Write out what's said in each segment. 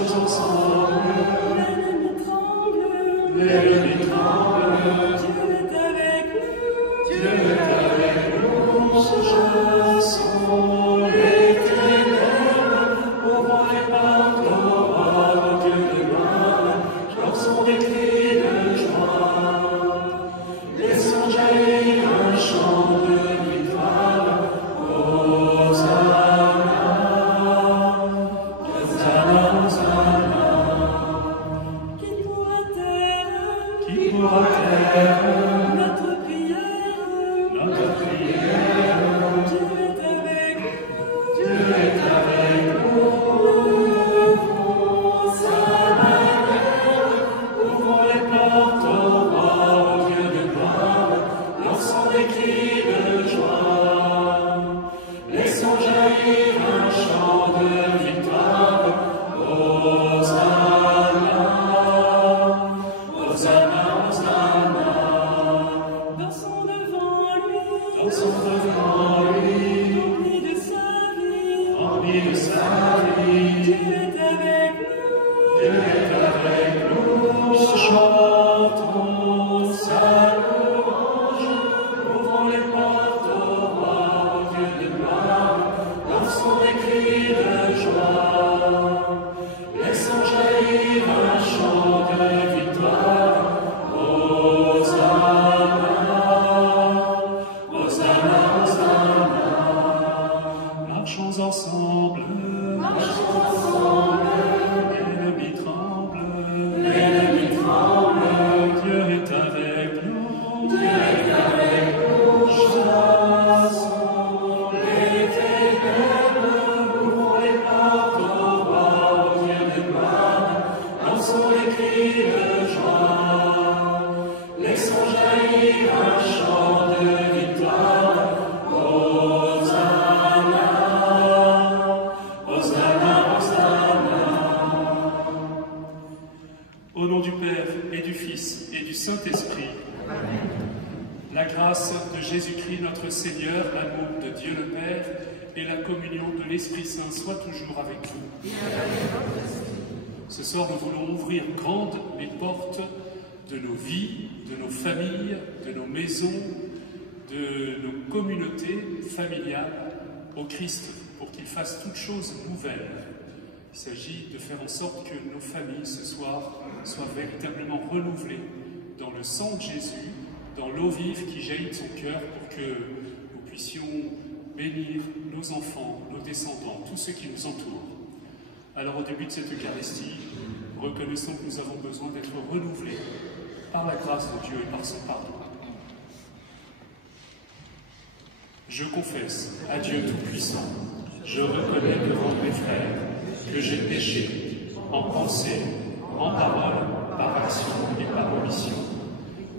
marchons ensemble. L'ennemi tremble. Dieu est avec nous. Chassons les ténèbres. Ouvrons les portes au roi, Dieu de gloire. Lançons des cris de joie. Laissons jaillir un chant de victoire. Hosanna, Hosanna, Hosanna. Qui pourra taire notre prière? Dieu est avec nous. Levons sa bannière, ouvrons les portes au roi, au Dieu de gloire, lançons des cris de joie. Laissons jaillir un chant de victoire. Hosanna, Hosanna, Hosanna. Dansons devant lui, Dansons devant lui, remplis de sa vie. remplis de sa vie. Dieu est avec nous. Dieu est avec nous. Chantons sa louange. Ouvrons les portes au roi, au Dieu de gloire. Lançons des cris de joie. Laissons jaillir un chant de victoire. Hosanna, Hosanna, Hosanna. Marchons ensemble. L'ennemi tremble. Dieu est avec nous. Chassons les ténèbres. Ouvrons les portes au roi, au Dieu de gloire. Lançons les cris de joie. Laissons jaillir un chant de victoire. Hosanna, Hosanna, Hosanna. Au nom du Père et du Fils et du Saint-Esprit, la grâce de Jésus-Christ notre Seigneur, l'amour de Dieu le Père et la communion de l'Esprit Saint soient toujours avec vous. Ce soir, nous voulons ouvrir grandes les portes de nos vies, de nos familles, de nos maisons, de nos communautés familiales au Christ pour qu'il fasse toutes choses nouvelles. Il s'agit de faire en sorte que nos familles ce soir soient véritablement renouvelées dans le sang de Jésus, dans l'eau vive qui jaillit de son cœur pour que nous puissions bénir nos enfants, nos descendants, tous ceux qui nous entourent. Alors au début de cette Eucharistie, reconnaissons que nous avons besoin d'être renouvelés par la grâce de Dieu et par son pardon. Je confesse à Dieu Tout-Puissant, je reconnais devant mes frères que j'ai péché en pensée, en parole, par action et par omission.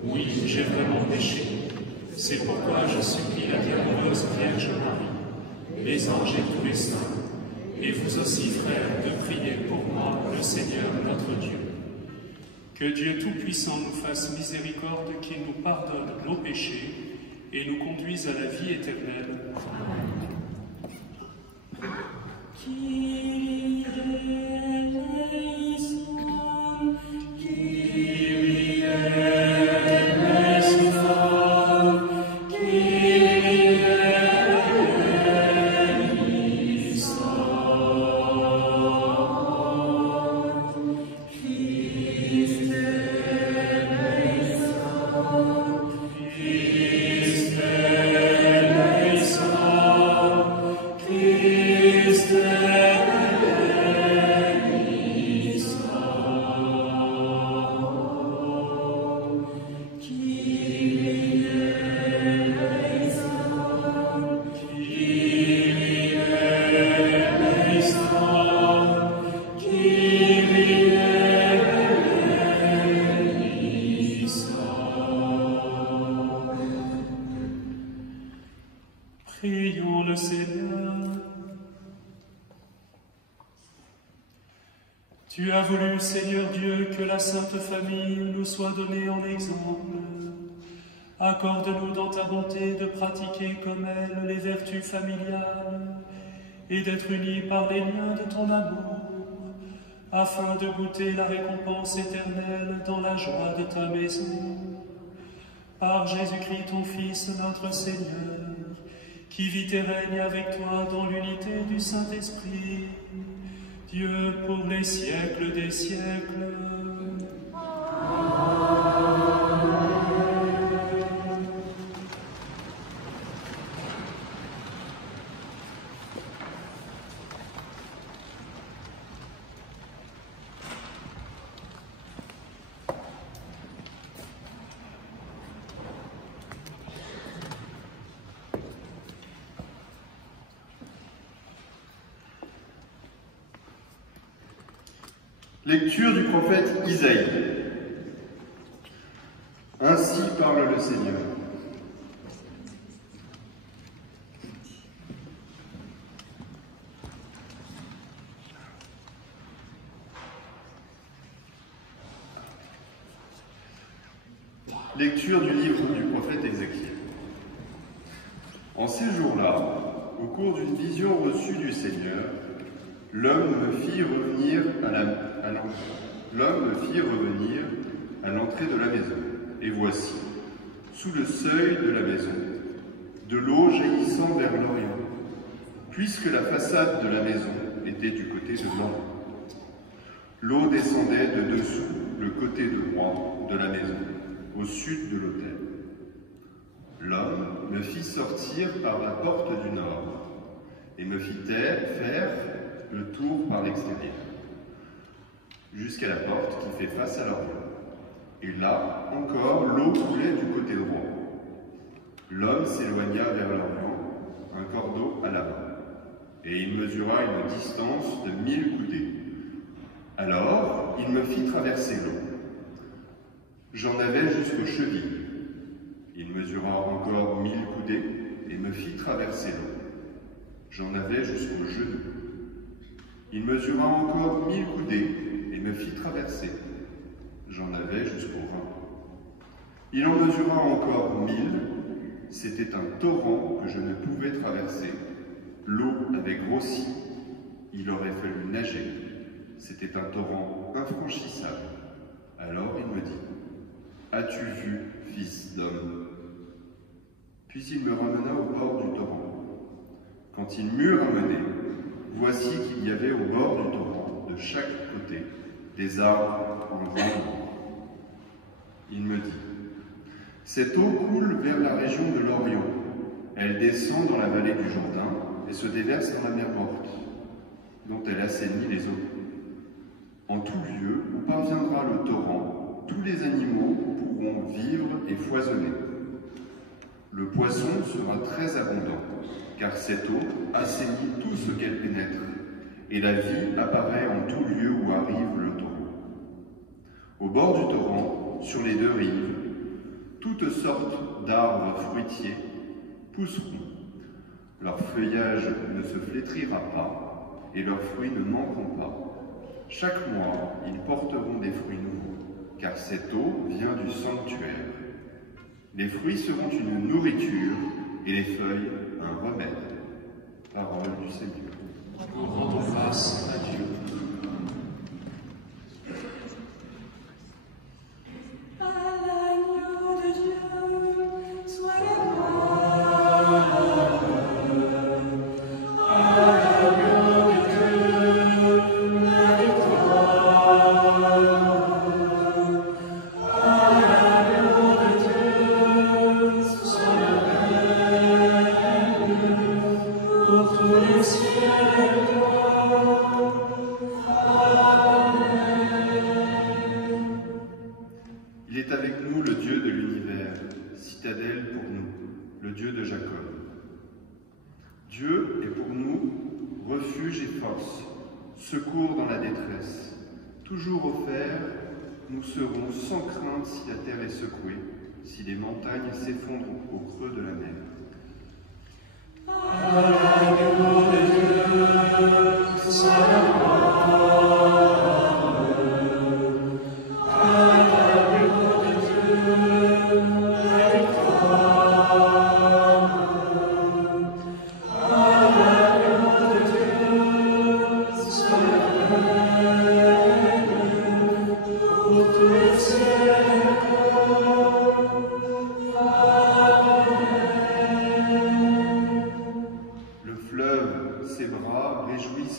Oui, j'ai vraiment péché. C'est pourquoi je supplie la bienheureuse Vierge Marie, les anges et tous les saints, et vous aussi, frères, de prier pour moi, le Seigneur notre Dieu. Que Dieu Tout-Puissant nous fasse miséricorde, qu'il nous pardonne nos péchés et nous conduise à la vie éternelle. Kyrie eleison, Kyrie eleison, Kyrie eleison, Christe eleison, Christe eleison, Christe Prions le Seigneur. Tu as voulu, Seigneur Dieu, que la Sainte Famille nous soit donnée en exemple. Accorde-nous dans ta bonté de pratiquer comme elle les vertus familiales et d'être unis par les liens de ton amour. afin de goûter la récompense éternelle dans la joie de ta maison. Par Jésus-Christ, ton Fils, notre Seigneur, qui vit et règne avec toi dans l'unité du Saint-Esprit, Dieu pour les siècles des siècles. Lecture du prophète Isaïe. Ainsi parle le Seigneur. Lecture du livre du prophète Ézéchiel. En ces jours-là, au cours d'une vision reçue du Seigneur, l'homme me fit revenir à l'entrée de la maison. Et voici, sous le seuil de la maison, de l'eau jaillissant vers l'Orient, puisque la façade de la maison était du côté de l'Orient. L'eau descendait de dessous le côté droit de la maison, au sud de l'autel. L'homme me fit sortir par la porte du nord, et me fit faire le tour par l'extérieur, jusqu'à la porte qui fait face à l'Orient. Et là, encore, l'eau coulait du côté droit. L'homme s'éloigna vers l'Orient, un cordeau à la main, et il mesura une distance de 1000 coudées. Alors, il me fit traverser l'eau. J'en avais jusqu'aux chevilles. Il mesura encore 1000 coudées, et me fit traverser l'eau. J'en avais jusqu'aux genoux. Il mesura encore 1000 coudées et me fit traverser. J'en avais jusqu'au rein. Il en mesura encore 1000. C'était un torrent que je ne pouvais traverser. L'eau avait grossi. Il aurait fallu nager. C'était un torrent infranchissable. Alors il me dit, « As-tu vu, fils d'homme ?» Puis il me ramena au bord du torrent. Quand il m'eut ramené, voici qu'il y avait au bord du torrent, de chaque côté, des arbres en vent. Il me dit, « Cette eau coule vers la région de l'Orient. Elle descend dans la vallée du Jourdain et se déverse dans la mer Morte, dont elle assainit les eaux. En tout lieu où parviendra le torrent, tous les animaux pourront vivre et foisonner. Le poisson sera très abondant, car cette eau assainit tout ce qu'elle pénètre, et la vie apparaît en tout lieu où arrive le torrent. Au bord du torrent, sur les deux rives, toutes sortes d'arbres fruitiers pousseront. Leur feuillage ne se flétrira pas, et leurs fruits ne manqueront pas. Chaque mois, ils porteront des fruits nouveaux, car cette eau vient du sanctuaire. Les fruits seront une nourriture, et les feuilles un remède. Parole du Seigneur. Nous rendons grâce à Dieu. À l'agneau de Dieu, soit la gloire. À l'agneau de Dieu, la victoire. À l'agneau de Dieu, soit la règne pour tous les siècles. Il est avec nous le Dieu de l'univers, citadelle pour nous, le Dieu de Jacob. Dieu est pour nous refuge et force, secours dans la détresse. Toujours offert, nous serons sans crainte si la terre est secouée, si les montagnes s'effondrent au creux de la mer.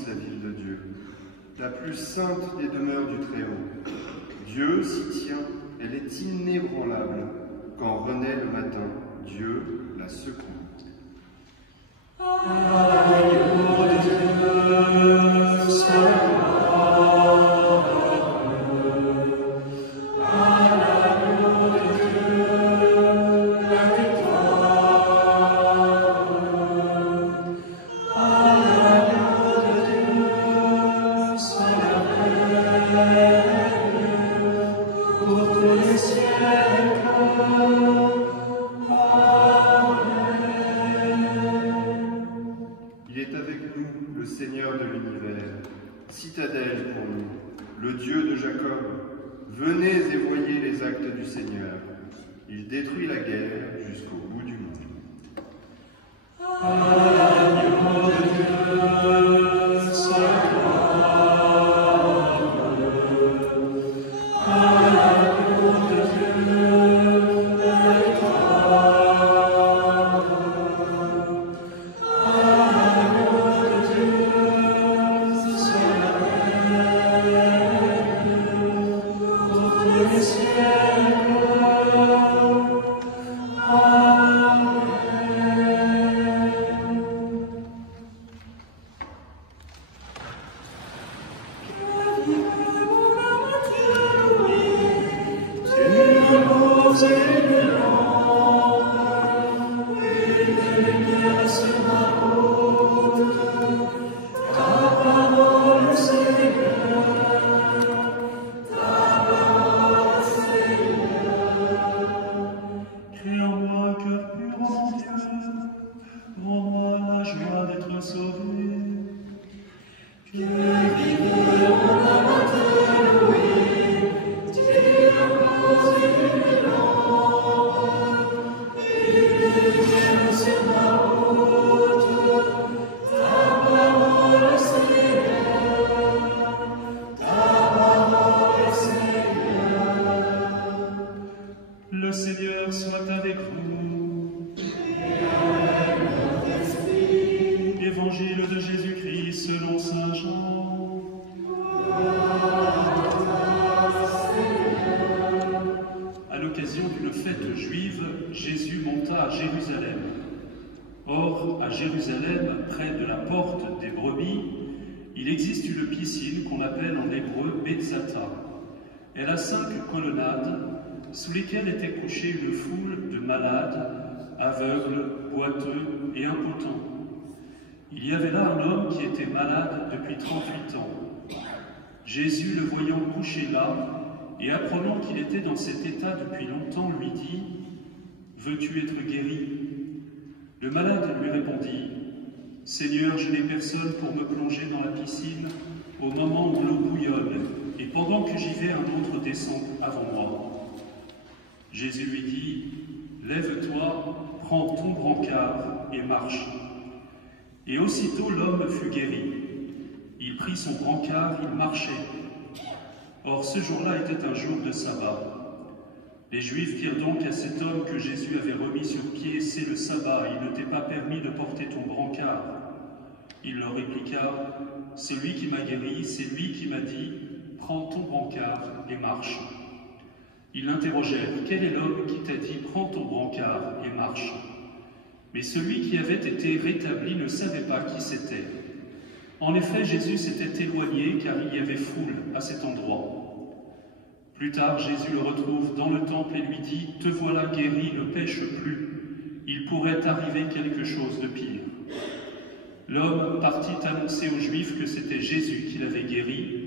la ville de Dieu, la plus sainte des demeures du Très-Haut. Dieu s'y tient, elle est inébranlable. Quand renaît le matin, Dieu la secoue. Il est avec nous, le Seigneur de l'univers, citadelle pour nous, le Dieu de Jacob. Venez et voyez les actes du Seigneur. Il détruit la guerre jusqu'au bout du monde. Agneau de Dieu, sois agneau de Dieu, avec Le Seigneur soit avec vous. Évangile de Jésus-Christ selon saint Jean. À l'occasion d'une fête juive, Jésus monta à Jérusalem. Or, à Jérusalem, près de la porte des brebis, il existe une piscine qu'on appelle en hébreu Betzata. Elle a 5 colonnades sous lesquelles était couchée une foule de malades, aveugles, boiteux et impotents. Il y avait là un homme qui était malade depuis 38 ans. Jésus, le voyant couché là, et apprenant qu'il était dans cet état depuis longtemps, lui dit « Veux-tu être guéri ?» Le malade lui répondit « Seigneur, je n'ai personne pour me plonger dans la piscine au moment où l'eau bouillonne, et pendant que j'y vais, un autre descend avant moi. » Jésus lui dit « Lève-toi, prends ton brancard et marche. » Et aussitôt l'homme fut guéri. Il prit son brancard, il marchait. Or ce jour-là était un jour de sabbat. Les Juifs dirent donc à cet homme que Jésus avait remis sur pied « C'est le sabbat, il ne t'est pas permis de porter ton brancard. » Il leur répliqua « C'est lui qui m'a guéri, c'est lui qui m'a dit « Prends ton brancard et marche. » Ils l'interrogèrent « Quel est l'homme qui t'a dit « Prends ton brancard et marche ?» Mais celui qui avait été rétabli ne savait pas qui c'était. En effet, Jésus s'était éloigné car il y avait foule à cet endroit. Plus tard, Jésus le retrouve dans le temple et lui dit « Te voilà guéri, ne pêche plus. Il pourrait arriver quelque chose de pire. » L'homme partit annoncer aux Juifs que c'était Jésus qui l'avait guéri,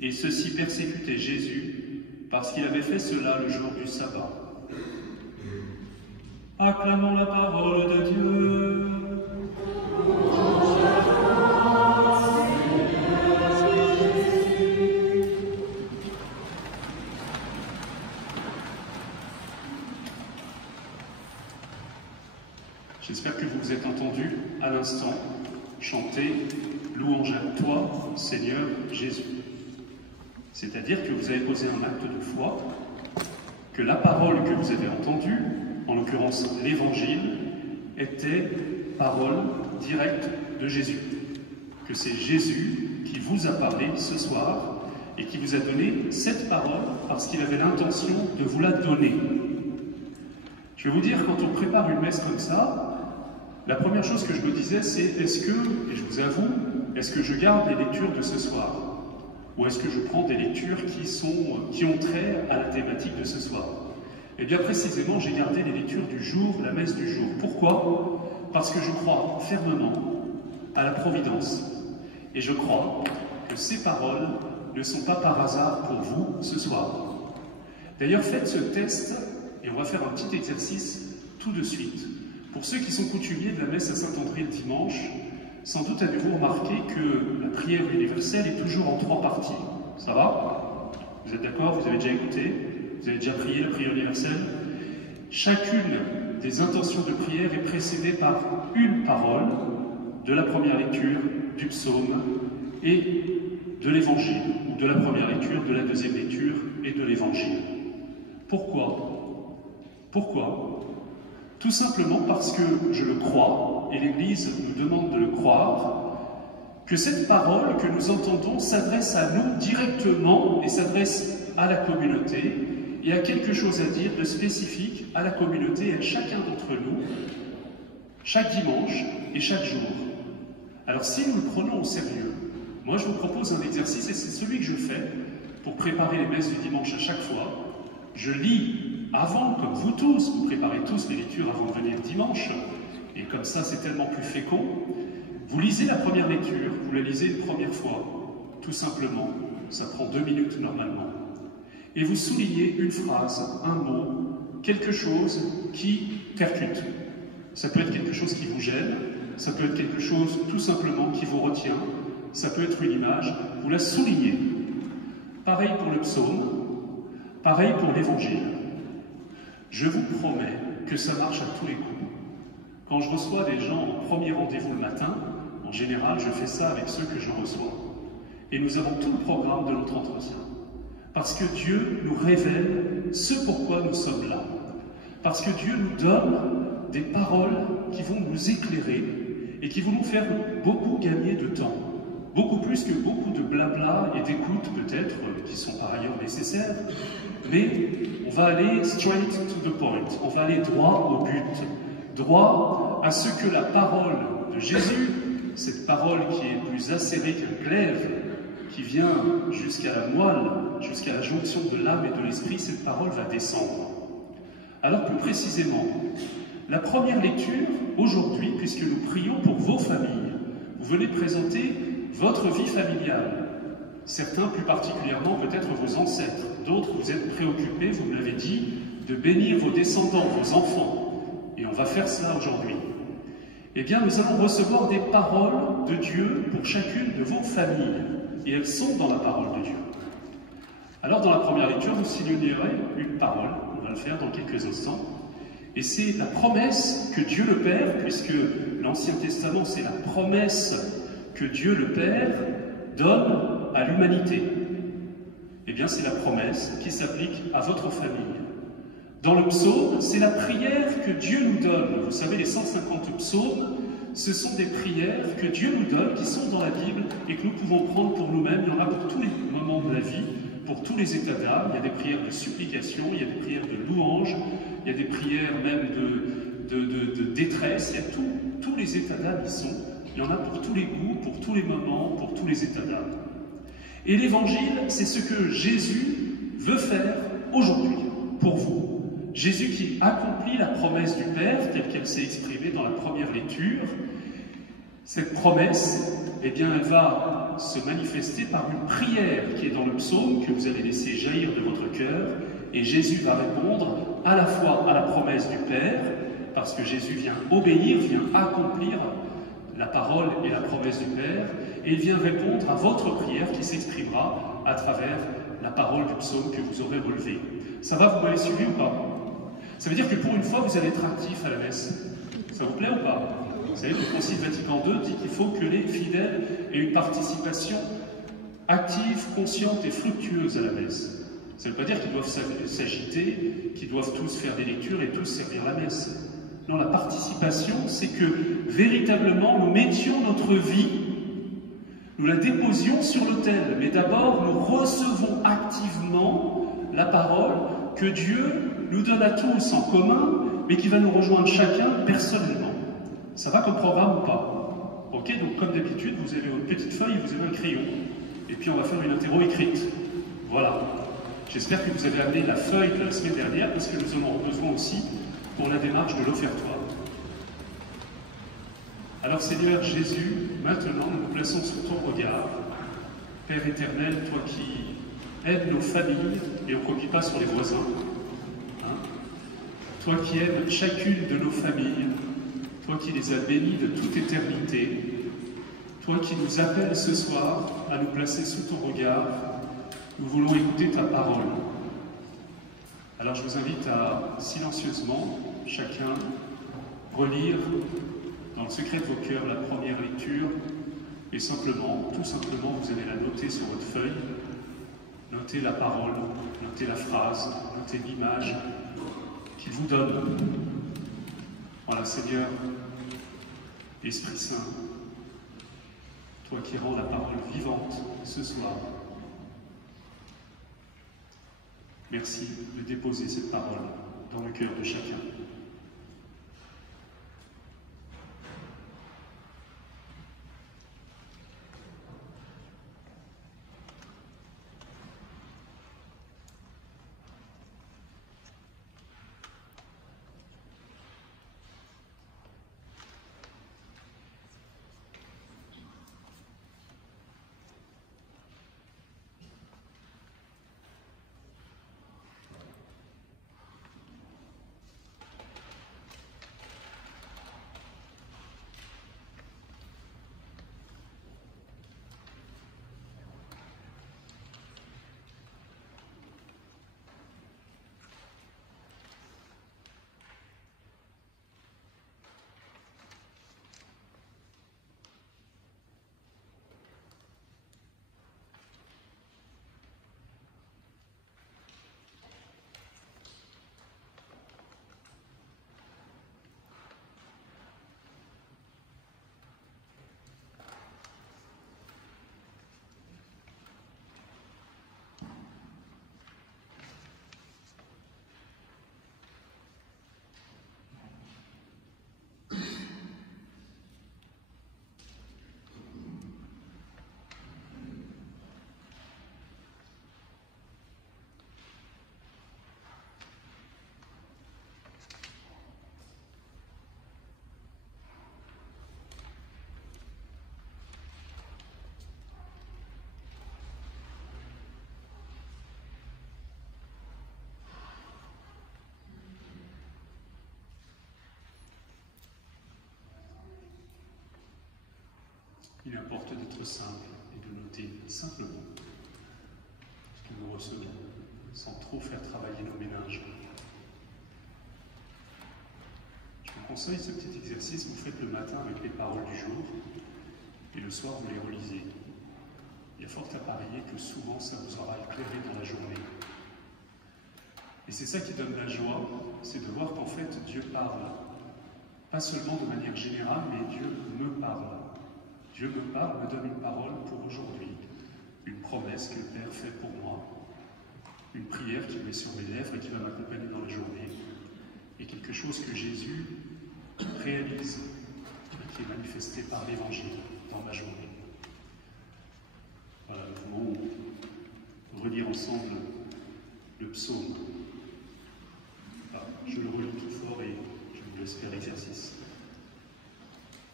et ceux-ci persécutaient Jésus parce qu'il avait fait cela le jour du sabbat. Acclamons la parole de Dieu. J'espère que vous vous êtes entendus à l'instant chanter « Louange à toi, Seigneur Jésus ». C'est-à-dire que vous avez posé un acte de foi, que la parole que vous avez entendue, en l'occurrence l'Évangile, était parole directe de Jésus, que c'est Jésus qui vous a parlé ce soir et qui vous a donné cette parole parce qu'il avait l'intention de vous la donner. Je vais vous dire, quand on prépare une messe comme ça, la première chose que je me disais, c'est est-ce que, et je vous avoue, est-ce que je garde les lectures de ce soir? Ou est-ce que je prends des lectures qui ont trait à la thématique de ce soir? Et bien précisément, j'ai gardé les lectures du jour, la messe du jour. Pourquoi? Parce que je crois fermement à la providence. Et je crois que ces paroles ne sont pas par hasard pour vous ce soir. D'ailleurs, faites ce test, et on va faire un petit exercice tout de suite. Pour ceux qui sont coutumiers de la messe à Saint-André le dimanche, sans doute avez-vous remarqué que la prière universelle est toujours en 3 parties. Ça va? Vous êtes d'accord? Vous avez déjà écouté? Vous avez déjà prié la prière universelle? Chacune des intentions de prière est précédée par une parole de la première lecture, du psaume et de l'évangile, ou de la première lecture, de la deuxième lecture et de l'évangile. Pourquoi? Pourquoi? Tout simplement parce que je le crois, et l'Église nous demande de le croire, que cette parole que nous entendons s'adresse à nous directement et s'adresse à la communauté, et a quelque chose à dire de spécifique à la communauté et à chacun d'entre nous, chaque dimanche et chaque jour. Alors si nous le prenons au sérieux, moi je vous propose un exercice, et c'est celui que je fais pour préparer les messes du dimanche à chaque fois. Je lis avant, comme vous tous, vous préparez tous les lectures avant de venir dimanche, et comme ça c'est tellement plus fécond. Vous lisez la première lecture, vous la lisez une première fois, tout simplement, ça prend 2 minutes normalement. Et vous soulignez une phrase, un mot, quelque chose qui percute. Ça peut être quelque chose qui vous gêne, ça peut être quelque chose tout simplement qui vous retient, ça peut être une image, vous la soulignez. Pareil pour le psaume, pareil pour l'évangile. Je vous promets que ça marche à tous les coups. Quand je reçois des gens en premier rendez-vous le matin, en général, je fais ça avec ceux que je reçois. Et nous avons tout le programme de notre entretien. Parce que Dieu nous révèle ce pourquoi nous sommes là. Parce que Dieu nous donne des paroles qui vont nous éclairer et qui vont nous faire beaucoup gagner de temps. Beaucoup plus que beaucoup de blabla et d'écoute peut-être, qui sont par ailleurs nécessaires. Mais on va aller straight to the point. On va aller droit au but. Droit à ce que la parole de Jésus, cette parole qui est plus acérée qu'un glaive, qui vient jusqu'à la moelle, jusqu'à la jonction de l'âme et de l'esprit, cette parole va descendre. Alors plus précisément, la première lecture, aujourd'hui, puisque nous prions pour vos familles, vous venez présenter votre vie familiale. Certains, plus particulièrement, peut-être vos ancêtres. D'autres, vous êtes préoccupés, vous me l'avez dit, de bénir vos descendants, vos enfants. Et on va faire cela aujourd'hui. Eh bien, nous allons recevoir des paroles de Dieu pour chacune de vos familles. Et elles sont dans la parole de Dieu. Alors, dans la première lecture, vous signerez une parole. On va le faire dans quelques instants. Et c'est la promesse que Dieu le Père, puisque l'Ancien Testament, c'est la promesse que Dieu le Père donne à l'humanité. Eh bien, c'est la promesse qui s'applique à votre famille. Dans le psaume, c'est la prière que Dieu nous donne. Vous savez, les 150 psaumes, ce sont des prières que Dieu nous donne, qui sont dans la Bible et que nous pouvons prendre pour nous-mêmes. Il y en a pour tous les moments de la vie, pour tous les états d'âme. Il y a des prières de supplication, il y a des prières de louange, il y a des prières même de détresse. Il y a tous les états d'âme y sont. Il y en a pour tous les goûts, pour tous les moments, pour tous les états d'âme. Et l'évangile, c'est ce que Jésus veut faire aujourd'hui, pour vous. Jésus qui accomplit la promesse du Père, telle qu'elle s'est exprimée dans la première lecture. Cette promesse, eh bien, elle va se manifester par une prière qui est dans le psaume, que vous allez laisser jaillir de votre cœur, et Jésus va répondre à la fois à la promesse du Père, parce que Jésus vient obéir, vient accomplir la parole et la promesse du Père, et il vient répondre à votre prière qui s'exprimera à travers la parole du psaume que vous aurez relevé. Ça va, vous m'avez suivi ou pas? Ça veut dire que pour une fois, vous allez être actif à la messe. Ça vous plaît ou pas? Vous savez, le Concile Vatican II dit qu'il faut que les fidèles aient une participation active, consciente et fructueuse à la messe. Ça ne veut pas dire qu'ils doivent s'agiter, qu'ils doivent tous faire des lectures et tous servir la messe. Non, la participation, c'est que véritablement nous mettions notre vie nous la déposions sur l'autel. Mais d'abord, nous recevons activement la parole que Dieu nous donne à tous en commun, mais qui va nous rejoindre chacun personnellement. Ça va comme programme ou pas? Ok, donc comme d'habitude, vous avez votre petite feuille et vous avez un crayon. Et puis on va faire une interro écrite. Voilà. J'espère que vous avez amené la feuille de la semaine dernière, parce que nous en aurons besoin aussi pour la démarche de l'offertoire. Alors Seigneur Jésus, maintenant nous nous plaçons sous ton regard. Père éternel, toi qui aides nos familles, et on ne copie pas sur les voisins, hein, toi qui aimes chacune de nos familles, toi qui les as bénies de toute éternité, toi qui nous appelles ce soir à nous placer sous ton regard, nous voulons écouter ta parole. Alors je vous invite à silencieusement, chacun, relire dans le secret de vos cœurs la première lecture, et simplement, tout simplement, vous allez la noter sur votre feuille, notez la parole, notez la phrase, notez l'image qu'il vous donne. Voilà, Seigneur, Esprit Saint, toi qui rends la parole vivante ce soir, merci de déposer cette parole dans le cœur de chacun. Il importe d'être simple et de noter simplement ce que nous recevons, sans trop faire travailler nos méninges. Je vous conseille ce petit exercice que vous faites le matin avec les paroles du jour, et le soir vous les relisez. Il y a fort à parier que souvent ça vous aura éclairé dans la journée. Et c'est ça qui donne la joie, c'est de voir qu'en fait Dieu parle. Pas seulement de manière générale, mais Dieu me parle. Dieu me parle, me donne une parole pour aujourd'hui, une promesse que le Père fait pour moi, une prière qui met sur mes lèvres et qui va m'accompagner dans la journée, et quelque chose que Jésus réalise, et qui est manifesté par l'Évangile dans ma journée. Voilà, nous voulons relire ensemble le psaume. Enfin, je le relis tout fort et je vous laisse faire l'exercice.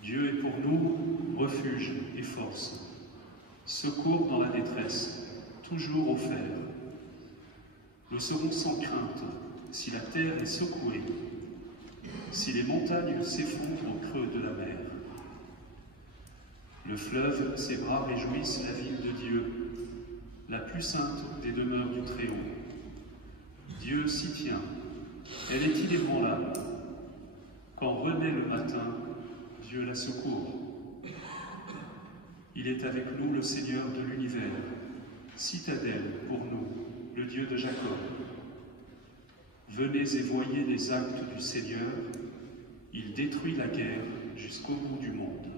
Dieu est pour nous refuge et force, secours dans la détresse, toujours offert. Nous serons sans crainte si la terre est secouée, si les montagnes s'effondrent au creux de la mer. Le fleuve, ses bras réjouissent la ville de Dieu, la plus sainte des demeures du Très-Haut. Dieu s'y tient, elle est inébranlable. Quand renaît le matin, Dieu la secourt. Il est avec nous le Seigneur de l'univers, citadelle pour nous, le Dieu de Jacob. Venez et voyez les actes du Seigneur, il détruit la guerre jusqu'au bout du monde.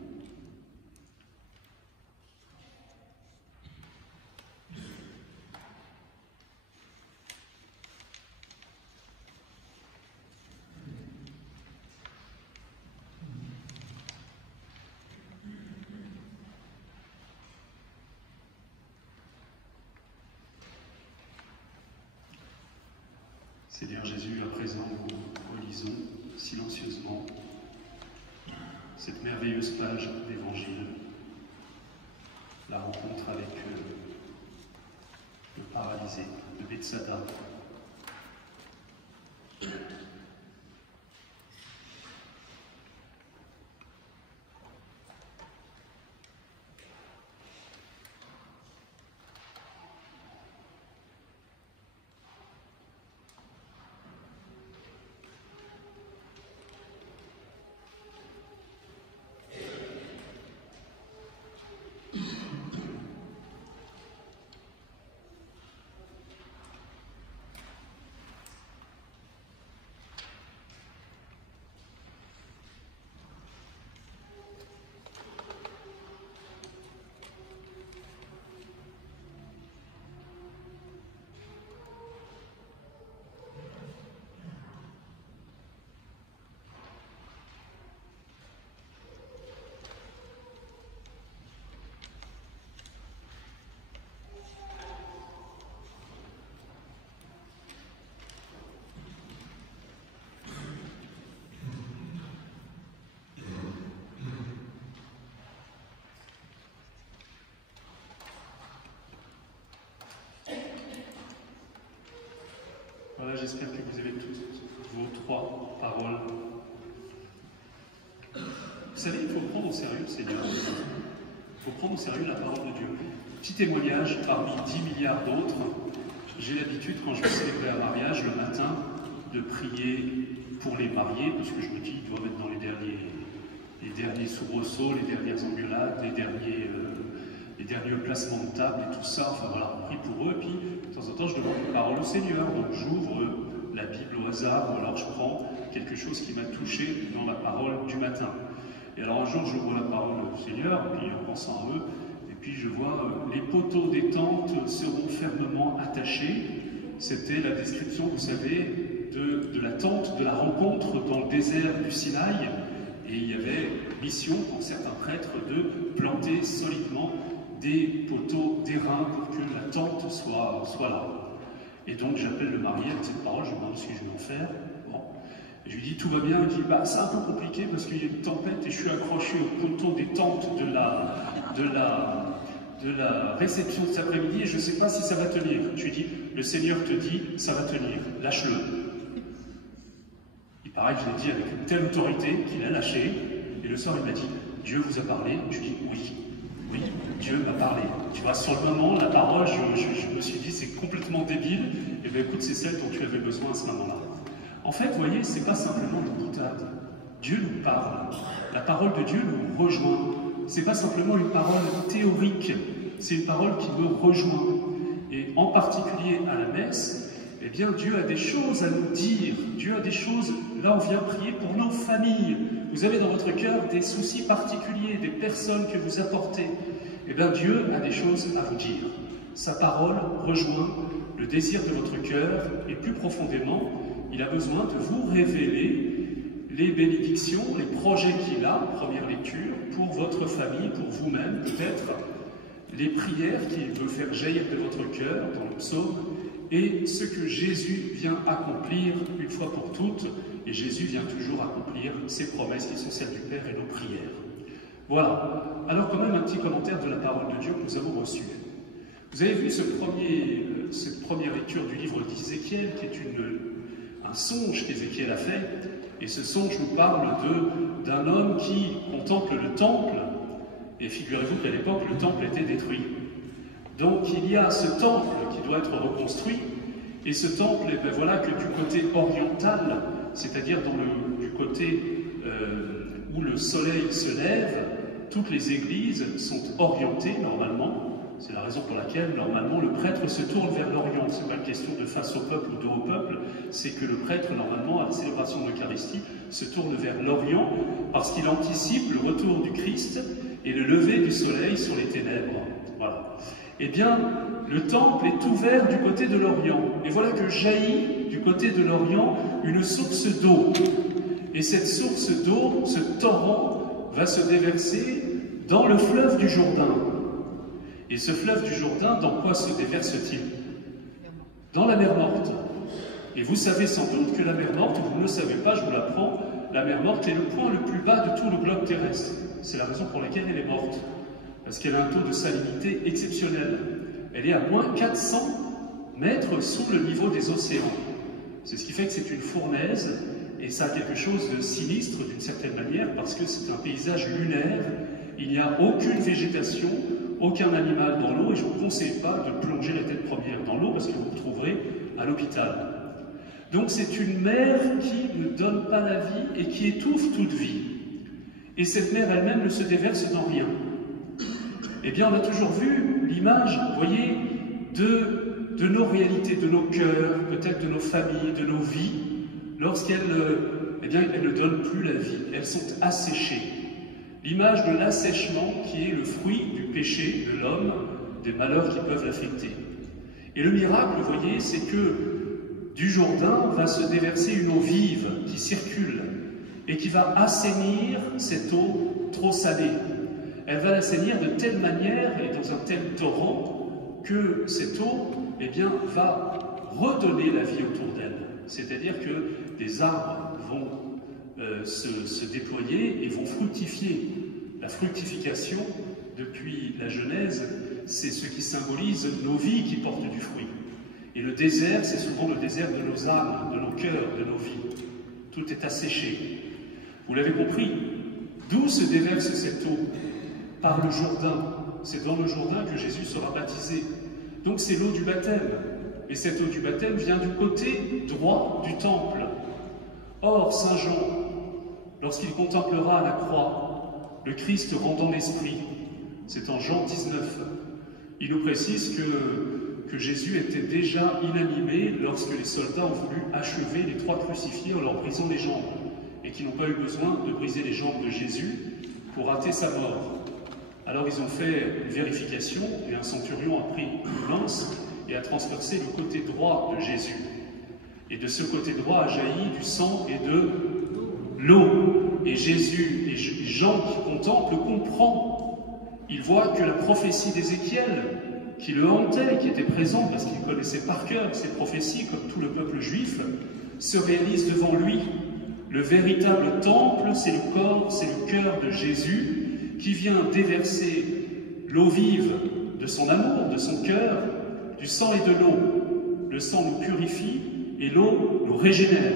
Seigneur Jésus, à présent, nous relisons silencieusement cette merveilleuse page d'Évangile, la rencontre avec le paralysé de Bethsaïda. Voilà, j'espère que vous avez toutes vos 3 paroles. Vous savez, il faut prendre au sérieux le Seigneur. Il faut prendre au sérieux la parole de Dieu. Petit témoignage parmi 10 milliards d'autres. J'ai l'habitude, quand je vais célébrer un mariage le matin, de prier pour les mariés, parce que je me dis qu'ils doivent être dans les derniers soubresauts, les dernières engueulades, les derniers placements de table et tout ça. Enfin voilà, on prie pour eux, et puis de temps en temps je demande une parole au Seigneur. Donc j'ouvre la Bible au hasard, ou alors je prends quelque chose qui m'a touché dans la parole du matin. Et alors un jour j'ouvre la parole au Seigneur, et puis en pensant à eux, et puis je vois les poteaux des tentes seront fermement attachés. C'était la description, vous savez, de la tente de la rencontre dans le désert du Sinaï. Et il y avait mission pour certains prêtres de planter solidement des poteaux d'airain pour que la tente soit là. Et donc j'appelle le marié avec cette parole, je me demande ce que je vais en faire. Bon. Et je lui dis tout va bien, il dit bah c'est un peu compliqué parce qu'il y a une tempête et je suis accroché au poteau des tentes de la réception de cet après-midi et je ne sais pas si ça va tenir. Je lui dis le Seigneur te dit ça va tenir, lâche-le. Il paraît que je l'ai dit avec une telle autorité qu'il a lâché et le soir il m'a dit Dieu vous a parlé. Je lui dis oui, Dieu m'a parlé. Tu vois, sur le moment, la parole, je me suis dit, c'est complètement débile. Et bien écoute, c'est celle dont tu avais besoin à ce moment-là. En fait, vous voyez, c'est pas simplement une boutade. Dieu nous parle. La parole de Dieu nous rejoint. C'est pas simplement une parole théorique. C'est une parole qui me rejoint. Et en particulier à la messe, eh bien, Dieu a des choses à nous dire. Dieu a des choses, là on vient prier pour nos familles. Vous avez dans votre cœur des soucis particuliers, des personnes que vous apportez. Eh bien, Dieu a des choses à vous dire. Sa parole rejoint le désir de votre cœur et plus profondément, il a besoin de vous révéler les bénédictions, les projets qu'il a, première lecture, pour votre famille, pour vous-même, peut-être, les prières qu'il veut faire jaillir de votre cœur dans le psaume, et ce que Jésus vient accomplir une fois pour toutes, et Jésus vient toujours accomplir ses promesses qui sont celles du Père et nos prières. Voilà. Alors quand même un petit commentaire de la parole de Dieu que nous avons reçue. Vous avez vu cette première lecture du livre d'Ézéchiel, qui est un songe qu'Ézéchiel a fait, et ce songe nous parle d'un homme qui contemple le temple, et figurez-vous qu'à l'époque le temple était détruit. Donc il y a ce temple qui doit être reconstruit, et ce temple, eh bien, voilà que du côté oriental, c'est-à-dire du côté où le soleil se lève, toutes les églises sont orientées normalement. C'est la raison pour laquelle, normalement, le prêtre se tourne vers l'Orient. Ce n'est pas une question de face au peuple ou dos au peuple, c'est que le prêtre, normalement, à la célébration de l'Eucharistie, se tourne vers l'Orient parce qu'il anticipe le retour du Christ et le lever du soleil sur les ténèbres. Voilà. Eh bien, le temple est ouvert du côté de l'Orient. Et voilà que jaillit du côté de l'Orient une source d'eau. Et cette source d'eau, ce torrent, va se déverser dans le fleuve du Jourdain. Et ce fleuve du Jourdain, dans quoi se déverse-t-il? Dans la mer Morte. Et vous savez sans doute que la mer Morte, vous ne le savez pas, je vous l'apprends, la mer Morte est le point le plus bas de tout le globe terrestre. C'est la raison pour laquelle elle est morte. Parce qu'elle a un taux de salinité exceptionnel. Elle est à moins 400 mètres sous le niveau des océans. C'est ce qui fait que c'est une fournaise, et ça a quelque chose de sinistre d'une certaine manière, parce que c'est un paysage lunaire. Il n'y a aucune végétation, aucun animal dans l'eau, et je ne vous conseille pas de plonger la tête première dans l'eau, parce que vous vous trouverez à l'hôpital. Donc c'est une mer qui ne donne pas la vie et qui étouffe toute vie. Et cette mer elle-même ne se déverse dans rien. Eh bien, on a toujours vu l'image, vous voyez, de nos réalités, de nos cœurs, peut-être de nos familles, de nos vies, lorsqu'elles elles ne donnent plus la vie, elles sont asséchées. L'image de l'assèchement qui est le fruit du péché de l'homme, des malheurs qui peuvent l'affecter. Et le miracle, vous voyez, c'est que du Jourdain va se déverser une eau vive qui circule et qui va assainir cette eau trop salée. Elle va l'assainir de telle manière et dans un tel torrent que cette eau va redonner la vie autour d'elle. C'est-à-dire que des arbres vont se déployer et vont fructifier. La fructification, depuis la Genèse, c'est ce qui symbolise nos vies qui portent du fruit. Et le désert, c'est souvent le désert de nos âmes, de nos cœurs, de nos vies. Tout est asséché. Vous l'avez compris, d'où se déverse cette eau? Par le Jourdain. C'est dans le Jourdain que Jésus sera baptisé. Donc c'est l'eau du baptême. Et cette eau du baptême vient du côté droit du temple. Or, Saint Jean, lorsqu'il contemplera à la croix le Christ rendant l'Esprit, c'est en Jean 19, il nous précise que Jésus était déjà inanimé lorsque les soldats ont voulu achever les 3 crucifiés en leur brisant les jambes, et qui n'ont pas eu besoin de briser les jambes de Jésus pour hâter sa mort. Alors ils ont fait une vérification, et un centurion a pris une lance et a transpercé le côté droit de Jésus. Et de ce côté droit a jailli du sang et de l'eau. Et Jésus, et Jean qui contemple, comprend. Il voit que la prophétie d'Ézéchiel, qui le hantait, qui était présent parce qu'il connaissait par cœur ces prophéties, comme tout le peuple juif, se réalise devant lui. Le véritable temple, c'est le corps, c'est le cœur de Jésus, qui vient déverser l'eau vive de son amour, de son cœur, du sang et de l'eau. Le sang nous purifie et l'eau nous régénère.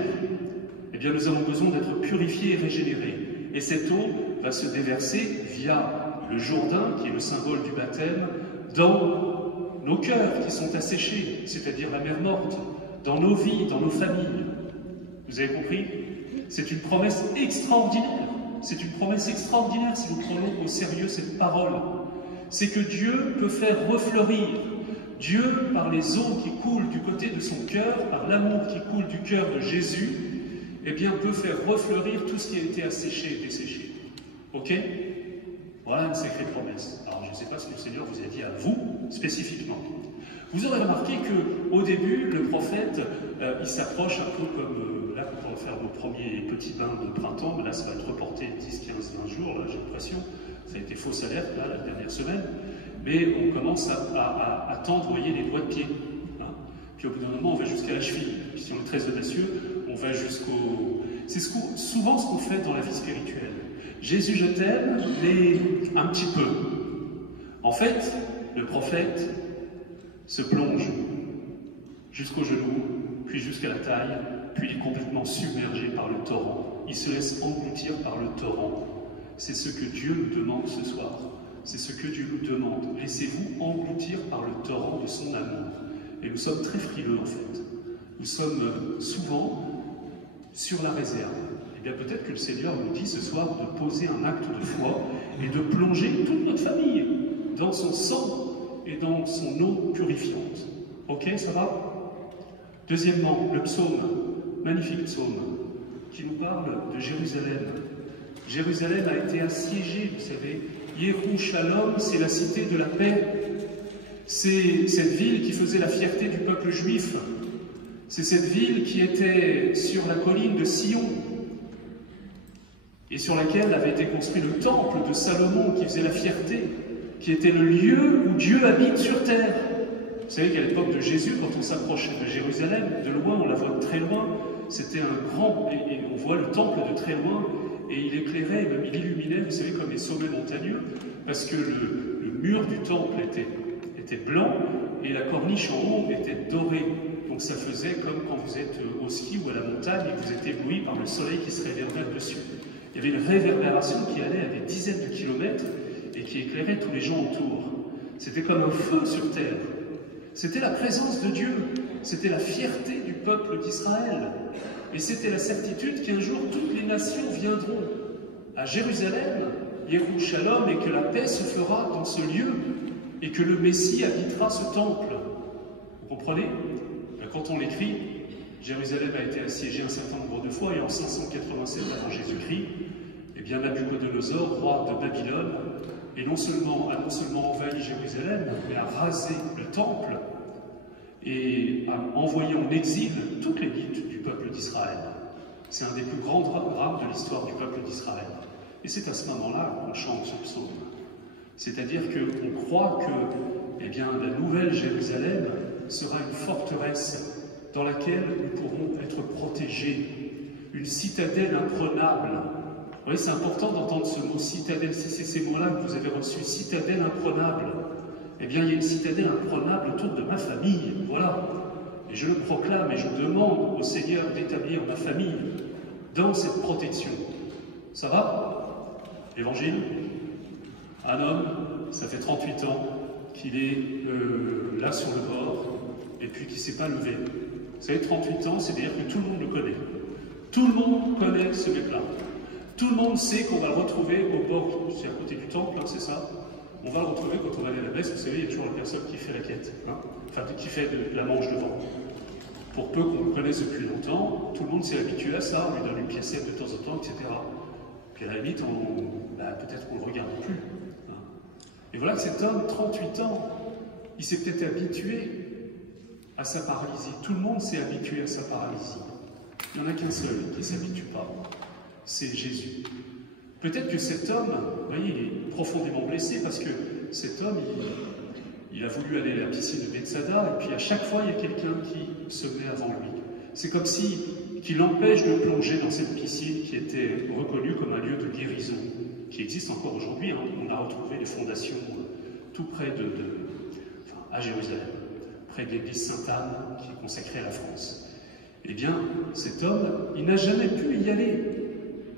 Eh bien, nous avons besoin d'être purifiés et régénérés. Et cette eau va se déverser via le Jourdain, qui est le symbole du baptême, dans nos cœurs qui sont asséchés, c'est-à-dire la mer Morte, dans nos vies, dans nos familles. Vous avez compris? C'est une promesse extraordinaire. C'est une promesse extraordinaire si nous prenons au sérieux cette parole. C'est que Dieu peut faire refleurir. Dieu, par les eaux qui coulent du côté de son cœur, par l'amour qui coule du cœur de Jésus, eh bien, peut faire refleurir tout ce qui a été asséché et desséché. Ok? Voilà une sacrée promesse. Alors, je ne sais pas ce que le Seigneur vous a dit à vous, spécifiquement. Vous aurez remarqué qu'au début, le prophète, il s'approche un peu comme là, quand on va faire nos premiers petits bains de printemps, mais là, ça va être reporté 10, 15, 20 jours, là, j'ai l'impression. Ça a été fausse alerte, là, la dernière semaine. Mais on commence à tendre, vous voyez, les doigts de pied. Hein. Puis au bout d'un moment, on va jusqu'à la cheville. Puis si on est très audacieux, on va jusqu'au... C'est souvent ce qu'on fait dans la vie spirituelle. Jésus, je t'aime, mais un petit peu. En fait, le prophète se plonge jusqu'au genou, puis jusqu'à la taille, puis il est complètement submergé par le torrent. Il se laisse engloutir par le torrent. C'est ce que Dieu nous demande ce soir. C'est ce que Dieu nous demande. Laissez-vous engloutir par le torrent de son amour. Et nous sommes très frileux en fait. Nous sommes souvent sur la réserve. Eh bien peut-être que le Seigneur nous dit ce soir de poser un acte de foi et de plonger toute notre famille dans son sang et dans son eau purifiante. Ok, ça va? Deuxièmement, le psaume, magnifique psaume, qui nous parle de Jérusalem. Jérusalem a été assiégée, vous savez. Yerushalom, c'est la cité de la paix. C'est cette ville qui faisait la fierté du peuple juif. C'est cette ville qui était sur la colline de Sion et sur laquelle avait été construit le temple de Salomon qui faisait la fierté, qui était le lieu où Dieu habite sur terre. savez qu'à l'époque de Jésus, quand on s'approchait de Jérusalem, de loin, on la voit de très loin, c'était un grand, et on voit le temple de très loin, et il éclairait, même il illuminait, vous savez, comme les sommets montagneux, parce que le mur du temple était blanc, et la corniche en haut était dorée. Donc ça faisait comme quand vous êtes au ski ou à la montagne et que vous êtes ébloui par le soleil qui se réverbère dessus. Il y avait une réverbération qui allait à des dizaines de kilomètres et qui éclairait tous les gens autour. C'était comme un feu sur terre. C'était la présence de Dieu. C'était la fierté du peuple d'Israël. Et c'était la certitude qu'un jour toutes les nations viendront à Jérusalem, Yerushalom, et que la paix se fera dans ce lieu et que le Messie habitera ce temple. Vous comprenez? Quand on l'écrit, Jérusalem a été assiégée un certain nombre de fois, et en 587 avant Jésus-Christ, eh bien Nabuchodonosor, roi de Babylone, a non seulement envahi Jérusalem, mais a rasé le temple et a envoyé en exil toute l'élite du peuple d'Israël. C'est un des plus grands drames de l'histoire du peuple d'Israël. Et c'est à ce moment-là qu'on chante ce psaume. C'est-à-dire qu'on croit que la nouvelle Jérusalem sera une forteresse dans laquelle nous pourrons être protégés, une citadelle imprenable. Vous voyez, c'est important d'entendre ce mot citadelle. Si c'est ces mots-là que vous avez reçus, citadelle imprenable, eh bien, il y a une citadelle imprenable autour de ma famille, voilà. Et je le proclame et je demande au Seigneur d'établir ma famille dans cette protection. Ça va? Évangile? Un homme, ça fait 38 ans qu'il est là sur le bord, et puis qui ne s'est pas levé. Vous savez, 38 ans, c'est-à-dire que tout le monde le connaît. Tout le monde connaît ce mec-là. Tout le monde sait qu'on va le retrouver au bord, c'est à côté du temple, hein, c'est ça? On va le retrouver quand on va aller à la messe, vous savez, il y a toujours la personne qui fait la quête, hein, enfin qui fait de la manche devant. Pour peu qu'on le connaisse depuis longtemps, tout le monde s'est habitué à ça, on lui donne une piécette de temps en temps, etc. Puis à la limite, peut-être qu'on ne le regarde plus. Hein. Et voilà que cet homme, 38 ans, il s'est peut-être habitué à sa paralysie. Tout le monde s'est habitué à sa paralysie. Il n'y en a qu'un seul qui ne s'habitue pas. C'est Jésus. Peut-être que cet homme, vous voyez, il est profondément blessé parce que cet homme, il a voulu aller à la piscine de Bethsaida et puis à chaque fois, il y a quelqu'un qui se met avant lui. C'est comme si qu'il l'empêche de plonger dans cette piscine qui était reconnue comme un lieu de guérison, qui existe encore aujourd'hui. Hein. On a retrouvé les fondations tout près à Jérusalem, près de l'église Sainte-Anne qui est consacrée à la France. Eh bien, cet homme, il n'a jamais pu y aller.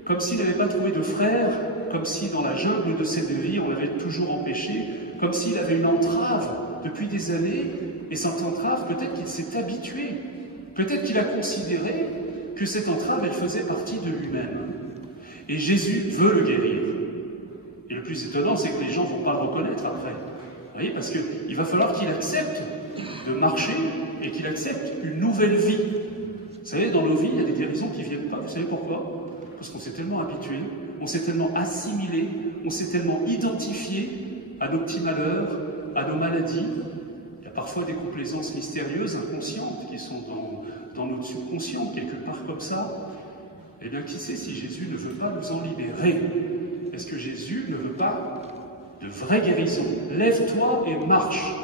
Comme s'il n'avait pas trouvé de frère, comme si dans la jungle de cette vie, on l'avait toujours empêché, comme s'il avait une entrave depuis des années, et cette entrave, peut-être qu'il s'est habitué, peut-être qu'il a considéré que cette entrave, elle faisait partie de lui-même. Et Jésus veut le guérir. Et le plus étonnant, c'est que les gens ne vont pas le reconnaître après. Vous voyez, parce qu'il va falloir qu'il accepte de marcher et qu'il accepte une nouvelle vie. Vous savez, dans nos vies, il y a des guérisons qui ne viennent pas. Vous savez pourquoi? Parce qu'on s'est tellement habitué, on s'est tellement assimilé, on s'est tellement identifié à nos petits malheurs, à nos maladies. Il y a parfois des complaisances mystérieuses, inconscientes, qui sont dans notre subconscient, quelque part comme ça. Eh bien, qui sait si Jésus ne veut pas nous en libérer? Est-ce que Jésus ne veut pas de vraie guérison? Lève-toi et marche.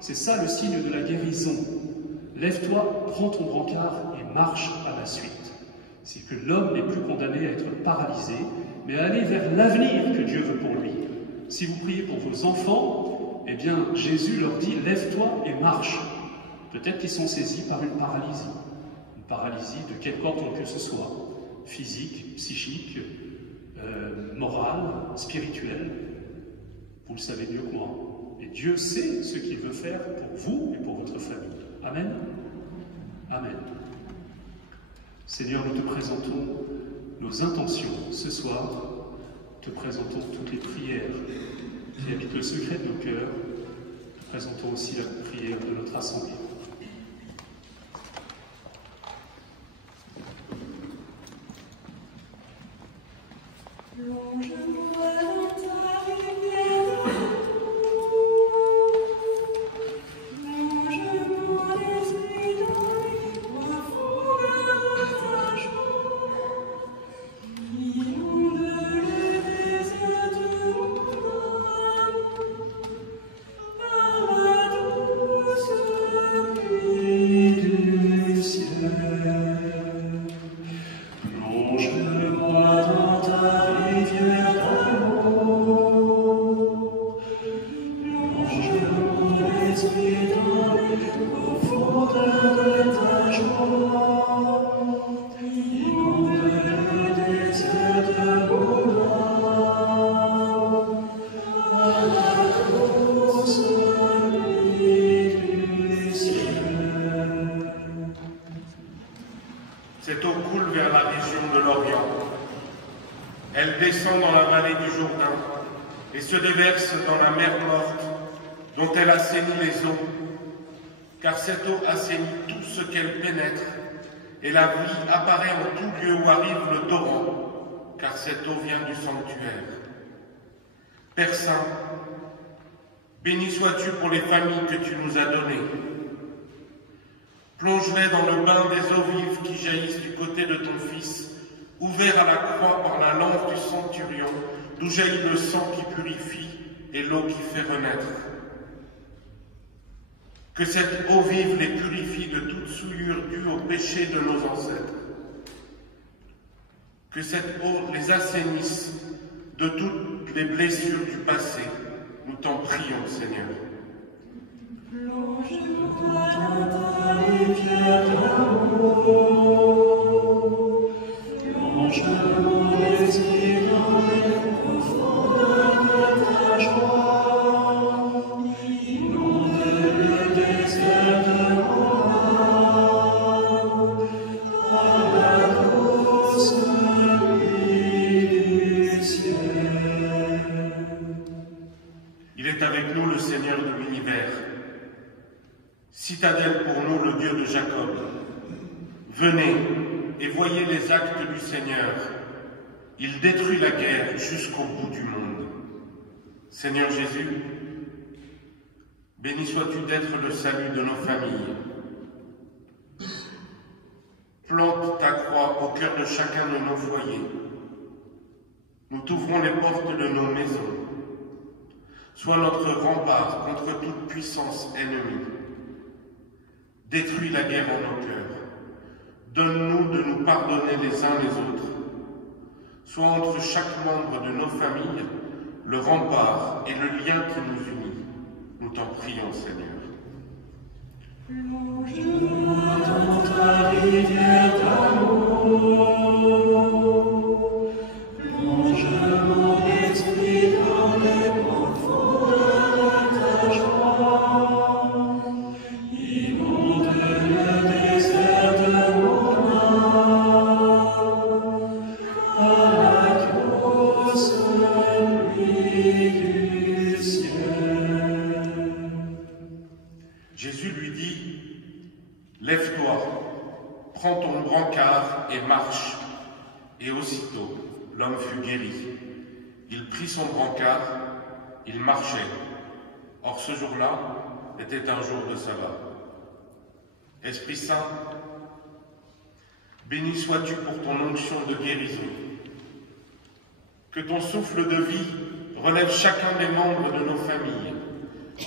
C'est ça le signe de la guérison. Lève-toi, prends ton brancard et marche à la suite. C'est que l'homme n'est plus condamné à être paralysé, mais à aller vers l'avenir que Dieu veut pour lui. Si vous priez pour vos enfants, eh bien, Jésus leur dit « Lève-toi et marche ». Peut-être qu'ils sont saisis par une paralysie de quelque ordre que ce soit, physique, psychique, morale, spirituelle. Vous le savez mieux que moi. Et Dieu sait ce qu'il veut faire pour vous et pour votre famille. Amen. Amen. Seigneur, nous te présentons nos intentions ce soir, te présentons toutes les prières qui habitent le secret de nos cœurs, te présentons aussi la prière de notre assemblée. Thank you. Elle descend dans la vallée du Jourdain et se déverse dans la mer morte, dont elle assainit les eaux, car cette eau assainit tout ce qu'elle pénètre, et la vie apparaît en tout lieu où arrive le torrent, car cette eau vient du sanctuaire. Père Saint, béni sois-tu pour les familles que tu nous as données. Plonge-les dans le bain des eaux vives qui jaillissent du côté de ton Fils, ouvert à la croix par la lance du centurion, d'où jaillit le sang qui purifie et l'eau qui fait renaître. Que cette eau vive les purifie de toute souillure due au péché de nos ancêtres. Que cette eau les assainisse de toutes les blessures du passé. Nous t'en prions, Seigneur. Plonge-moi dans ta rivière d'amour. Plonge mon esprit dans les profondeurs de ta joie. Inonde le désert de mon âme par la douce nuit du ciel. Il est avec nous le Seigneur de l'univers. Citadelle pour nous, le Dieu de Jacob. Venez et voyez les actes du Seigneur. Il détruit la guerre jusqu'au bout du monde. Seigneur Jésus, béni sois-tu d'être le salut de nos familles. Plante ta croix au cœur de chacun de nos foyers. Nous t'ouvrons les portes de nos maisons. Sois notre rempart contre toute puissance ennemie. Détruis la guerre en nos cœurs. Donne-nous de nous pardonner les uns les autres. Sois entre chaque membre de nos familles le rempart et le lien qui nous unit. Nous t'en prions, Seigneur. Plonge-moi dans ta rivière d'amour. Plonge mon esprit dans les profondeurs de ta joie. Inonde le désert de mon âme par la douce nuit du ciel. Jésus lui dit, lève-toi, prends ton brancard et marche. Et aussitôt, l'homme fut guéri. Il prit son brancard, il marchait. Or ce jour-là était un jour de sabbat. Esprit Saint, béni sois-tu pour ton onction de guérison. Que ton souffle de vie relève chacun des membres de nos familles.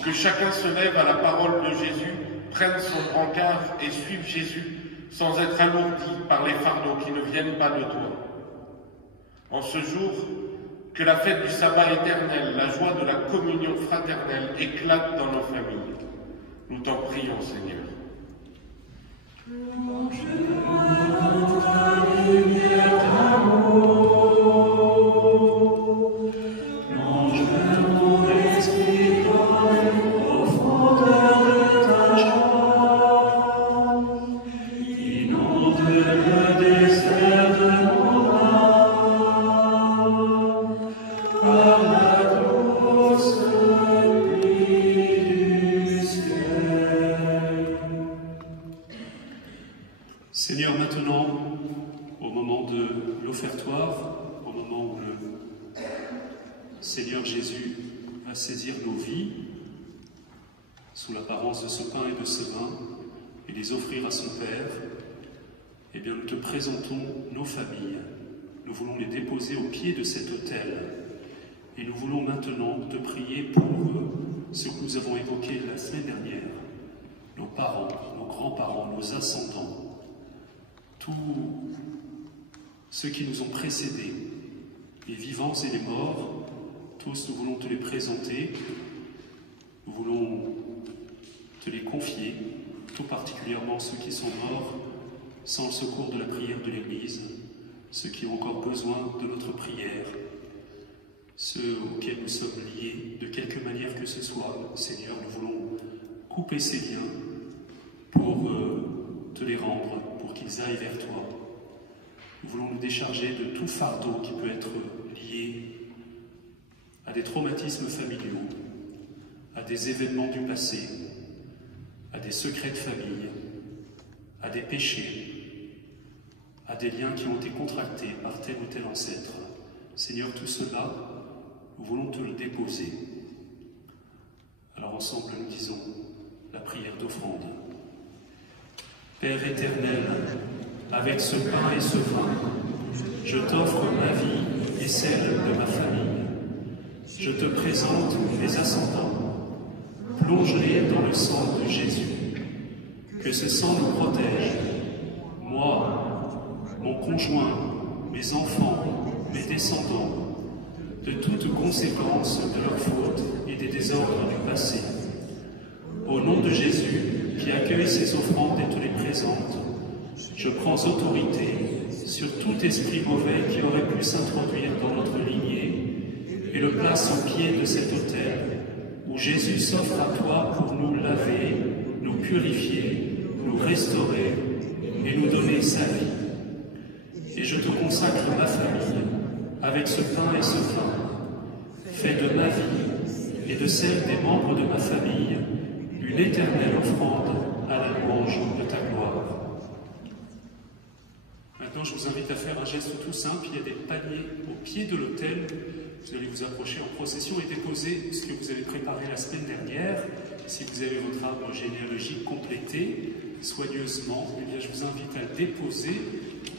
Que chacun se lève à la parole de Jésus, prenne son brancard et suive Jésus sans être alourdi par les fardeaux qui ne viennent pas de toi. En ce jour, que la fête du sabbat éternel, la joie de la communion fraternelle éclate dans nos familles. Nous t'en prions, Seigneur. Plonge-moi dans ta rivière d'amour. Plonge mon esprit dans les profondeurs de ta joie. Inonde le désert de mon âme par la douce nuit du ciel. Seigneur, maintenant, au moment de l'offertoire, au moment où le Seigneur Jésus va saisir nos vies, sous l'apparence de ce pain et de ce vin, et les offrir à son Père, eh bien nous te présentons nos familles. Nous voulons les déposer au pied de cet autel. Et nous voulons maintenant te prier pour ce que nous avons évoqué la semaine dernière. Nos parents, nos grands-parents, nos ascendants, tous ceux qui nous ont précédés, les vivants et les morts, tous nous voulons te les présenter. Nous voulons te les confier, tout particulièrement ceux qui sont morts sans le secours de la prière de l'Église, ceux qui ont encore besoin de notre prière, ceux auxquels nous sommes liés de quelque manière que ce soit. Seigneur, nous voulons couper ces liens pour te les rendre, pour qu'ils aillent vers toi. Nous voulons nous décharger de tout fardeau qui peut être liés à des traumatismes familiaux, à des événements du passé, à des secrets de famille, à des péchés, à des liens qui ont été contractés par tel ou tel ancêtre. Seigneur, tout cela, nous voulons te le déposer. Alors ensemble, nous disons la prière d'offrande. Père éternel, avec ce pain et ce vin, je t'offre ma vie et celle de ma famille. Je te présente mes ascendants. Plonge-les dans le sang de Jésus. Que ce sang nous protège, moi, mon conjoint, mes enfants, mes descendants, de toute conséquence de leurs fautes et des désordres du passé. Au nom de Jésus, qui accueille ces offrandes et te les présente, je prends autorité sur tout esprit mauvais qui aurait pu s'introduire dans notre lignée et le place au pied de cet autel où Jésus s'offre à toi pour nous laver, nous purifier, nous restaurer et nous donner sa vie. Et je te consacre ma famille avec ce pain et ce vin. Fais de ma vie et de celle des membres de ma famille une éternelle offrande à la louange de ta gloire. Maintenant, je vous invite à faire un geste tout simple. Il y a des paniers au pied de l'autel. Vous allez vous approcher en procession et déposer ce que vous avez préparé la semaine dernière. Si vous avez votre arbre généalogique complété soigneusement, eh bien, je vous invite à le déposer.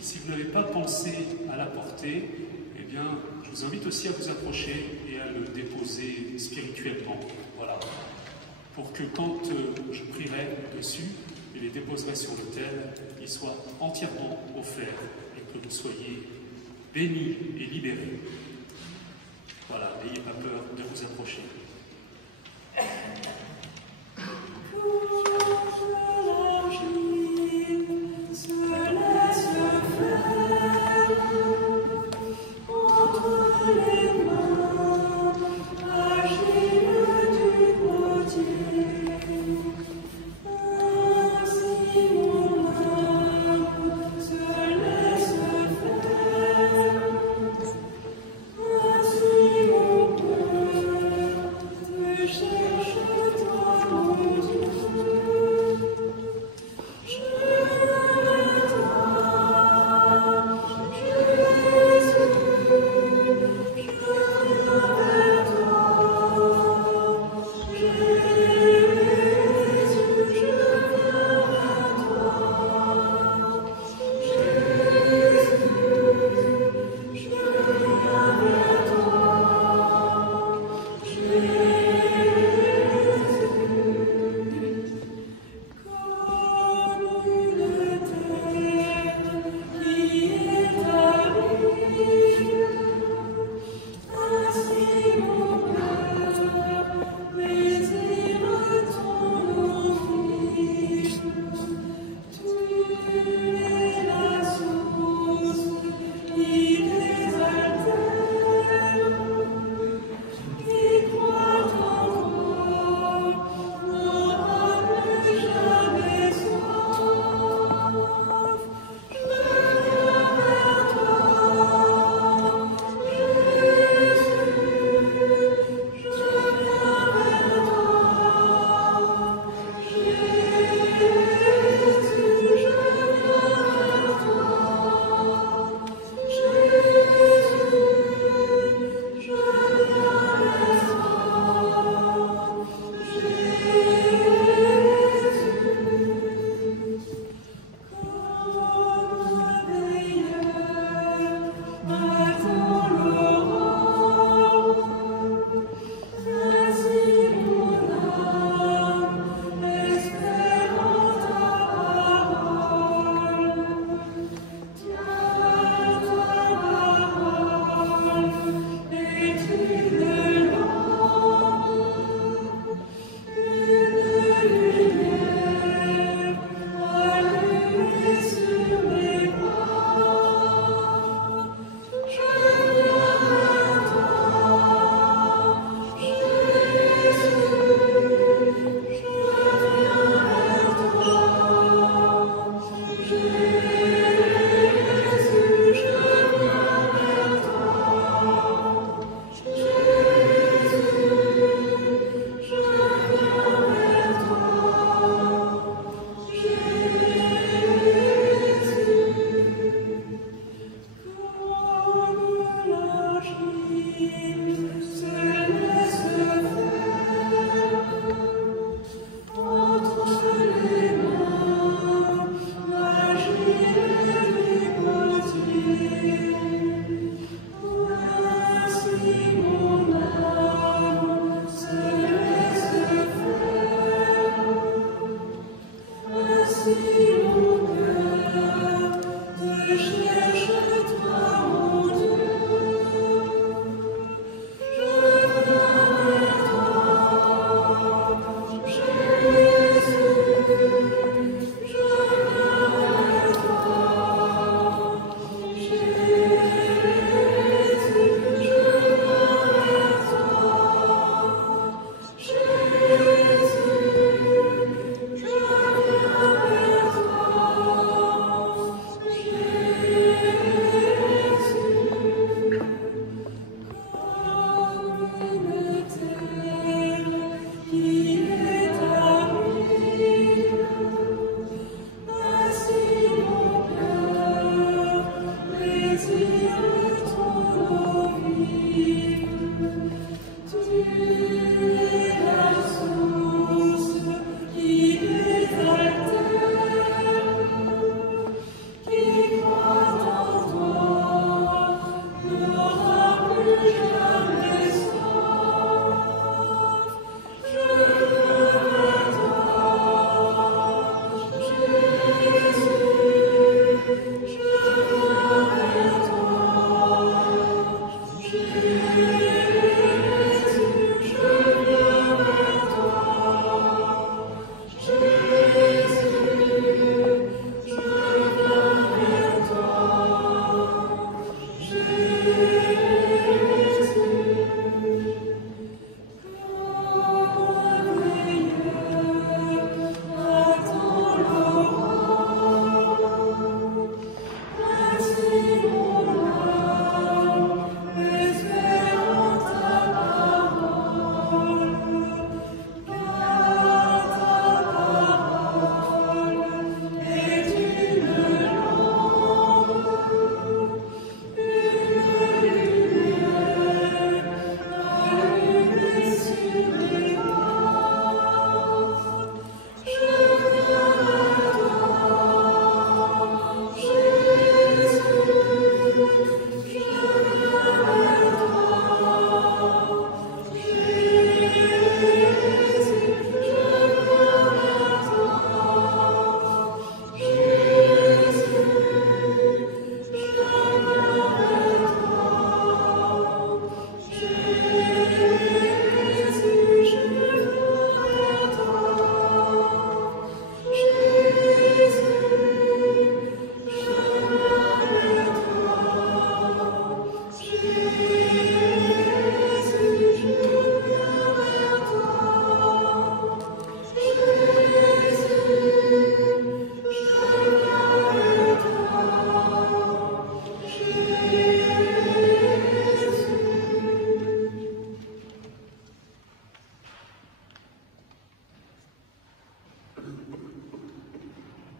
Si vous n'avez pas pensé à l'apporter, eh bien, je vous invite aussi à vous approcher et à le déposer spirituellement. Voilà. Pour que quand je prierai dessus, et les déposerai sur l'autel, il soit entièrement offert et que vous soyez bénis et libérés. Voilà, n'ayez pas peur de vous approcher.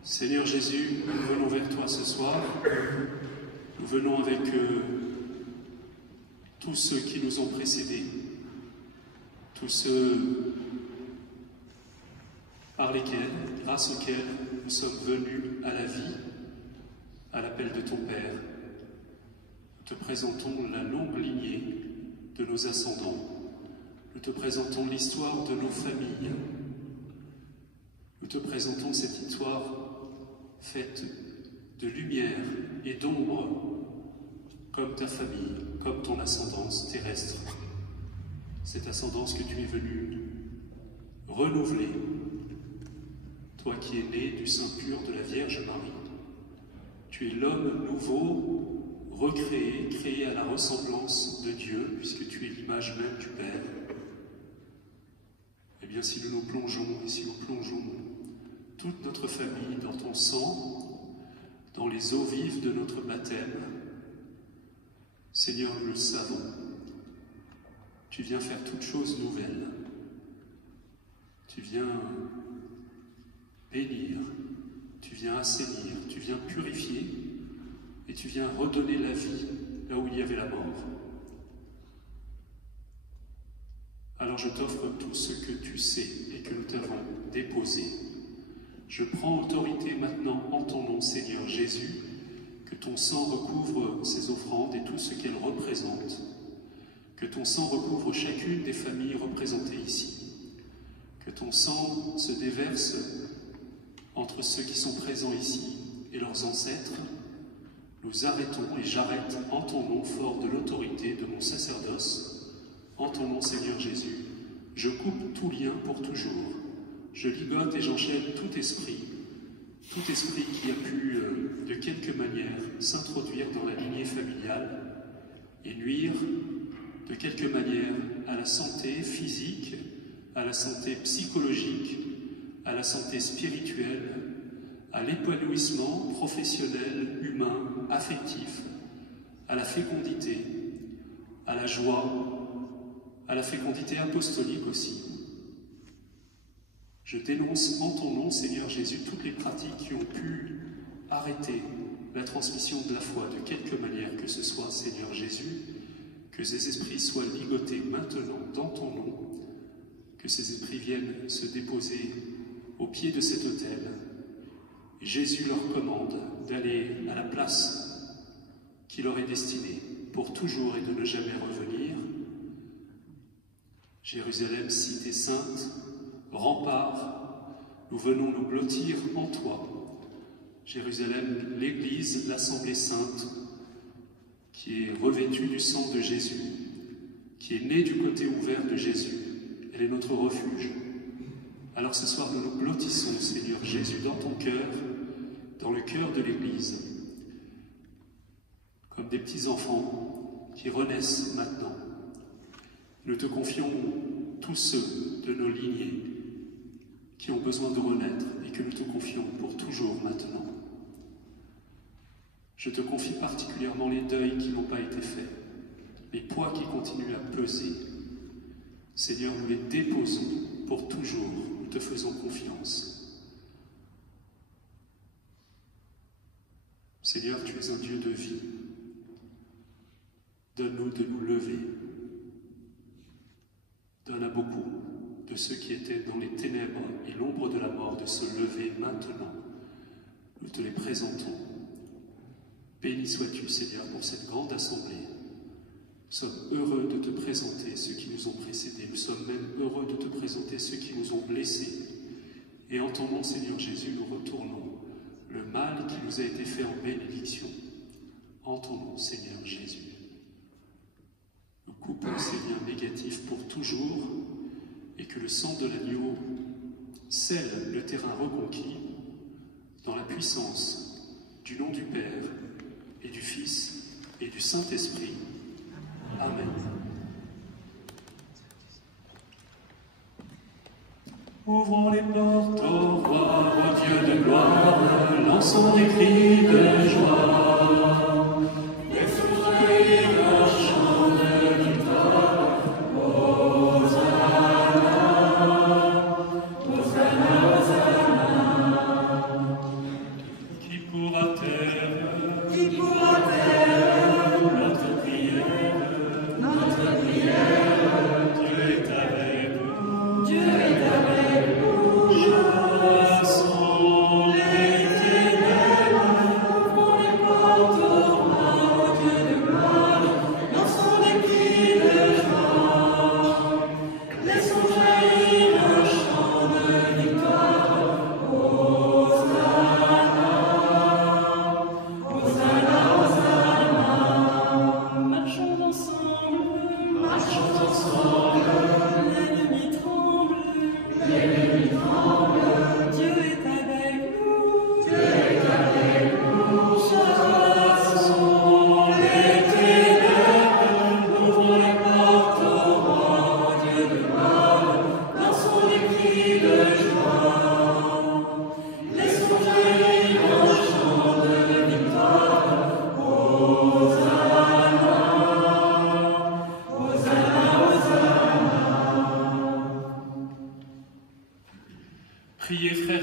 Seigneur Jésus, nous venons vers toi ce soir. Nous venons avec tous ceux qui nous ont précédés, tous ceux par lesquels, grâce auxquels nous sommes venus à la vie, à l'appel de ton Père. Nous te présentons la longue lignée de nos ascendants. Nous te présentons l'histoire de nos familles. Nous te présentons cette histoire faite de lumière et d'ombre, comme ta famille, comme ton ascendance terrestre. Cette ascendance que tu es venu renouveler, toi qui es né du sein pur de la Vierge Marie. Tu es l'homme nouveau, recréé, créé à la ressemblance de Dieu, puisque tu es l'image même du Père. Eh bien, si nous nous plongeons, et si nous plongeons toute notre famille dans ton sang, dans les eaux vives de notre baptême, Seigneur, nous le savons, tu viens faire toutes choses nouvelles. Tu viens bénir, tu viens assainir, tu viens purifier et tu viens redonner la vie là où il y avait la mort. Alors je t'offre tout ce que tu sais et que nous t'avons déposé. Je prends autorité maintenant en ton nom, Seigneur Jésus, que ton sang recouvre ces offrandes et tout ce qu'elles représentent, que ton sang recouvre chacune des familles représentées ici, que ton sang se déverse entre ceux qui sont présents ici et leurs ancêtres. Nous arrêtons et j'arrête en ton nom fort de l'autorité de mon sacerdoce, en ton nom Seigneur Jésus. Je coupe tout lien pour toujours. Je ligote et j'enchaîne tout esprit qui a pu, de quelque manière, s'introduire dans la lignée familiale et nuire, de quelque manière, à la santé physique, à la santé psychologique, à la santé spirituelle, à l'épanouissement professionnel, humain, affectif, à la fécondité, à la joie, à la fécondité apostolique aussi. Je dénonce en ton nom, Seigneur Jésus, toutes les pratiques qui ont pu arrêter la transmission de la foi de quelque manière que ce soit, Seigneur Jésus, que ces esprits soient ligotés maintenant dans ton nom, que ces esprits viennent se déposer au pied de cet autel. Jésus leur commande d'aller à la place qui leur est destinée pour toujours et de ne jamais revenir. Jérusalem, cité sainte, rempart, nous venons nous blottir en toi. Jérusalem, l'Église, l'Assemblée sainte, qui est revêtue du sang de Jésus, qui est née du côté ouvert de Jésus. Elle est notre refuge. Alors ce soir, nous nous blottissons, Seigneur Jésus, dans ton cœur, dans le cœur de l'Église, comme des petits enfants qui renaissent maintenant. Nous te confions tous ceux de nos lignées qui ont besoin de renaître et que nous te confions pour toujours maintenant. Je te confie particulièrement les deuils qui n'ont pas été faits, les poids qui continuent à peser. Seigneur, nous les déposons pour toujours, nous te faisons confiance. Seigneur, tu es un Dieu de vie. Donne-nous de nous lever. Donne à beaucoup de ceux qui étaient dans les ténèbres et l'ombre de la mort de se lever maintenant. Nous te les présentons. Béni sois-tu, Seigneur, pour cette grande assemblée. Nous sommes heureux de te présenter ceux qui nous ont précédés. Nous sommes même heureux de te présenter ceux qui nous ont blessés. Et en ton nom, Seigneur Jésus, nous retournons le mal qui nous a été fait en bénédiction. En ton nom, Seigneur Jésus. Nous coupons ces liens négatifs pour toujours et que le sang de l'agneau scelle le terrain reconquis dans la puissance du nom du Père et du Fils et du Saint-Esprit. Amen. Ouvrons les portes au roi, au Dieu de gloire, lançons des cris de joie.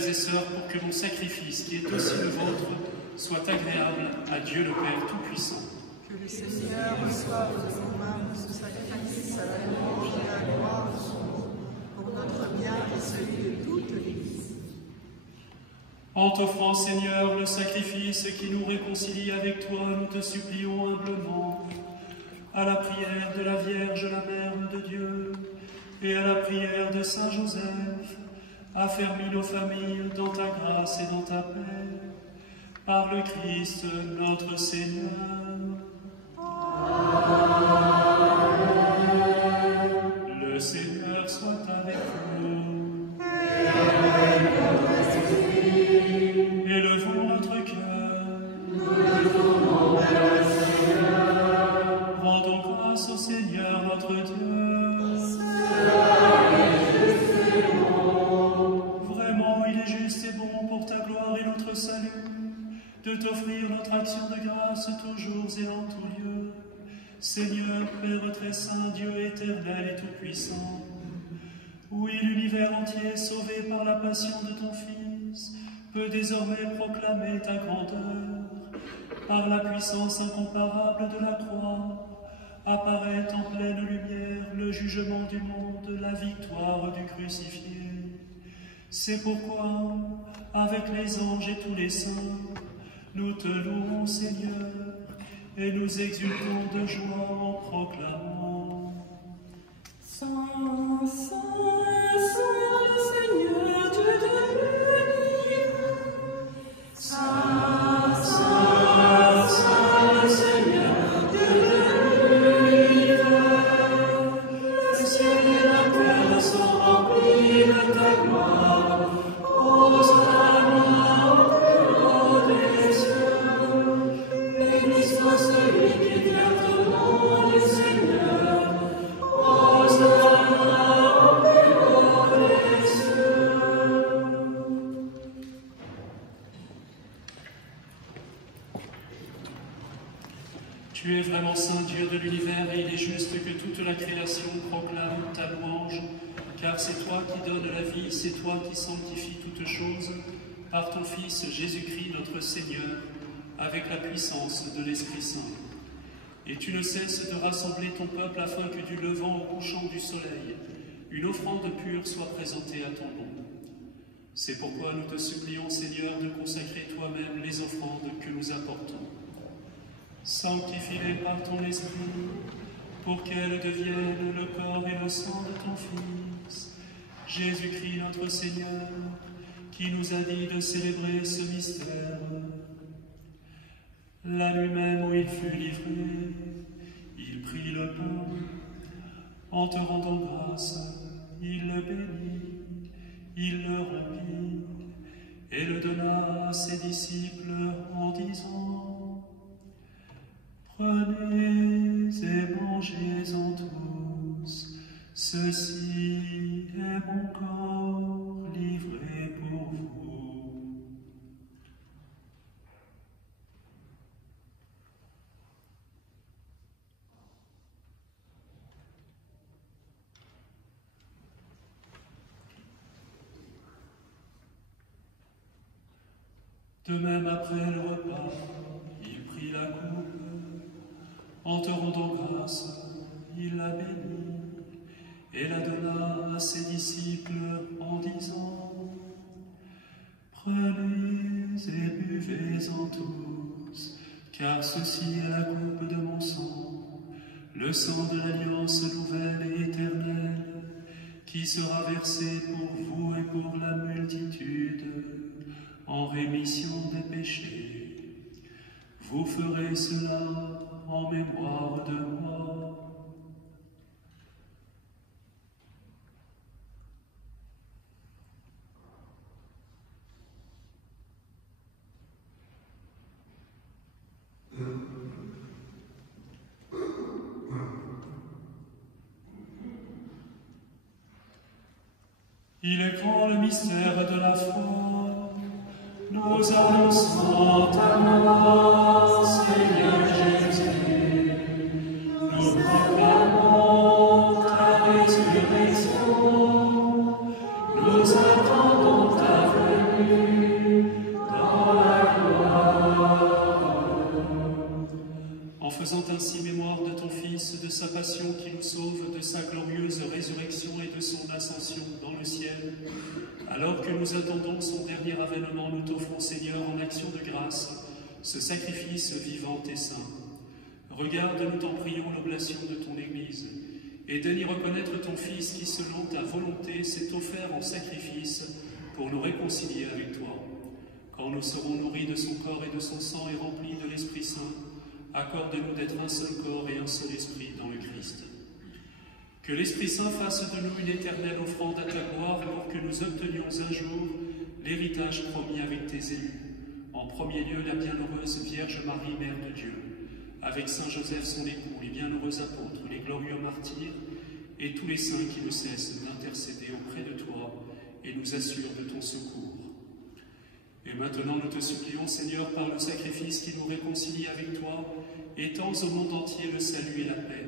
et sœurs, pour que mon sacrifice, qui est aussi le vôtre, soit agréable à Dieu le Père Tout-Puissant. Que le Seigneur reçoive de vos mains ce sacrifice à la louange et à la gloire de son nom, pour notre bien et celui de toute l'Église. En t'offrant, Seigneur, le sacrifice qui nous réconcilie avec toi, nous te supplions humblement, à la prière de la Vierge, la Mère de Dieu, et à la prière de Saint Joseph, affermis nos familles dans ta grâce et dans ta paix, par le Christ notre Seigneur. Amen. Le Seigneur soit avec vous. Élevons notre cœur. Nous le tournons vers le Seigneur. Rendons grâce au Seigneur notre Dieu. Cela est juste et bon. Vraiment, il est juste et bon pour ta gloire et notre salut, de t'offrir notre action de grâce toujours et en tout lieu. Seigneur, Père très saint, Dieu éternel et tout-puissant, oui, l'univers entier, sauvé par la passion de ton Fils, peut désormais proclamer ta grandeur. Par la puissance incomparable de la croix, apparaît en pleine lumière le jugement du monde, la victoire du crucifié. C'est pourquoi, avec les anges et tous les saints, nous te louons, Seigneur, et nous exultons de joie en proclamant: Saint, Saint, Saint, le Seigneur, Dieu de l'univers. Saint, Saint, Saint, le Seigneur, Dieu de l'univers. Le ciel et la terre sont remplis de ta gloire. Hosanna au plus haut des cieux. Béni soit celui qui vient au nom du Seigneur. Hosanna au plus haut des cieux. Tu es vraiment saint, Dieu de l'univers, et il est juste que toute la création proclame ta louange, car c'est toi qui donnes la vie, c'est toi qui sanctifies toutes choses, par ton Fils Jésus-Christ notre Seigneur, avec la puissance de l'Esprit Saint. Et tu ne cesses de rassembler ton peuple afin que du levant au couchant du soleil, une offrande pure soit présentée à ton nom. C'est pourquoi nous te supplions, Seigneur, de consacrer toi-même les offrandes que nous apportons. Sanctifie-les par ton Esprit, pour qu'elles deviennent le corps et le sang de ton Fils, Jésus-Christ notre Seigneur, qui nous a dit de célébrer ce mystère. La nuit même où il fut livré, il prit le pain, en te rendant grâce, il le bénit, il le rompit, et le donna à ses disciples en disant: Prenez et mangez-en tous, ceci est mon corps livré pour vous. De même, après le repas, il prit la coupe. En te rendant grâce, il la bénit et la donna à ses disciples en disant: Prenez et buvez-en tous, car ceci est la coupe de mon sang, le sang de l'alliance nouvelle et éternelle, qui sera versé pour vous et pour la multitude en rémission des péchés. Vous ferez cela en mémoire de moi. Il est grand le mystère de la foi. Nous annonçons ta mort, Seigneur Jésus. Nous proclamons ta résurrection. Nous attendons ta venue. attendons son dernier avènement, nous t'offrons, Seigneur, en action de grâce, ce sacrifice vivant et saint. Regarde, nous t'en prions, l'oblation de ton Église, et donne y reconnaître ton Fils qui, selon ta volonté, s'est offert en sacrifice pour nous réconcilier avec toi. Quand nous serons nourris de son corps et de son sang et remplis de l'Esprit Saint, accorde-nous d'être un seul corps et un seul esprit dans le Christ. Que l'Esprit Saint fasse de nous une éternelle offrande à ta gloire pour que nous obtenions un jour l'héritage promis avec tes élus. En premier lieu, la bienheureuse Vierge Marie, Mère de Dieu, avec Saint Joseph son époux, les bienheureux apôtres, les glorieux martyrs et tous les saints qui ne cessent d'intercéder auprès de toi et nous assurent de ton secours. Et maintenant nous te supplions, Seigneur, par le sacrifice qui nous réconcilie avec toi, étends au monde entier le salut et la paix.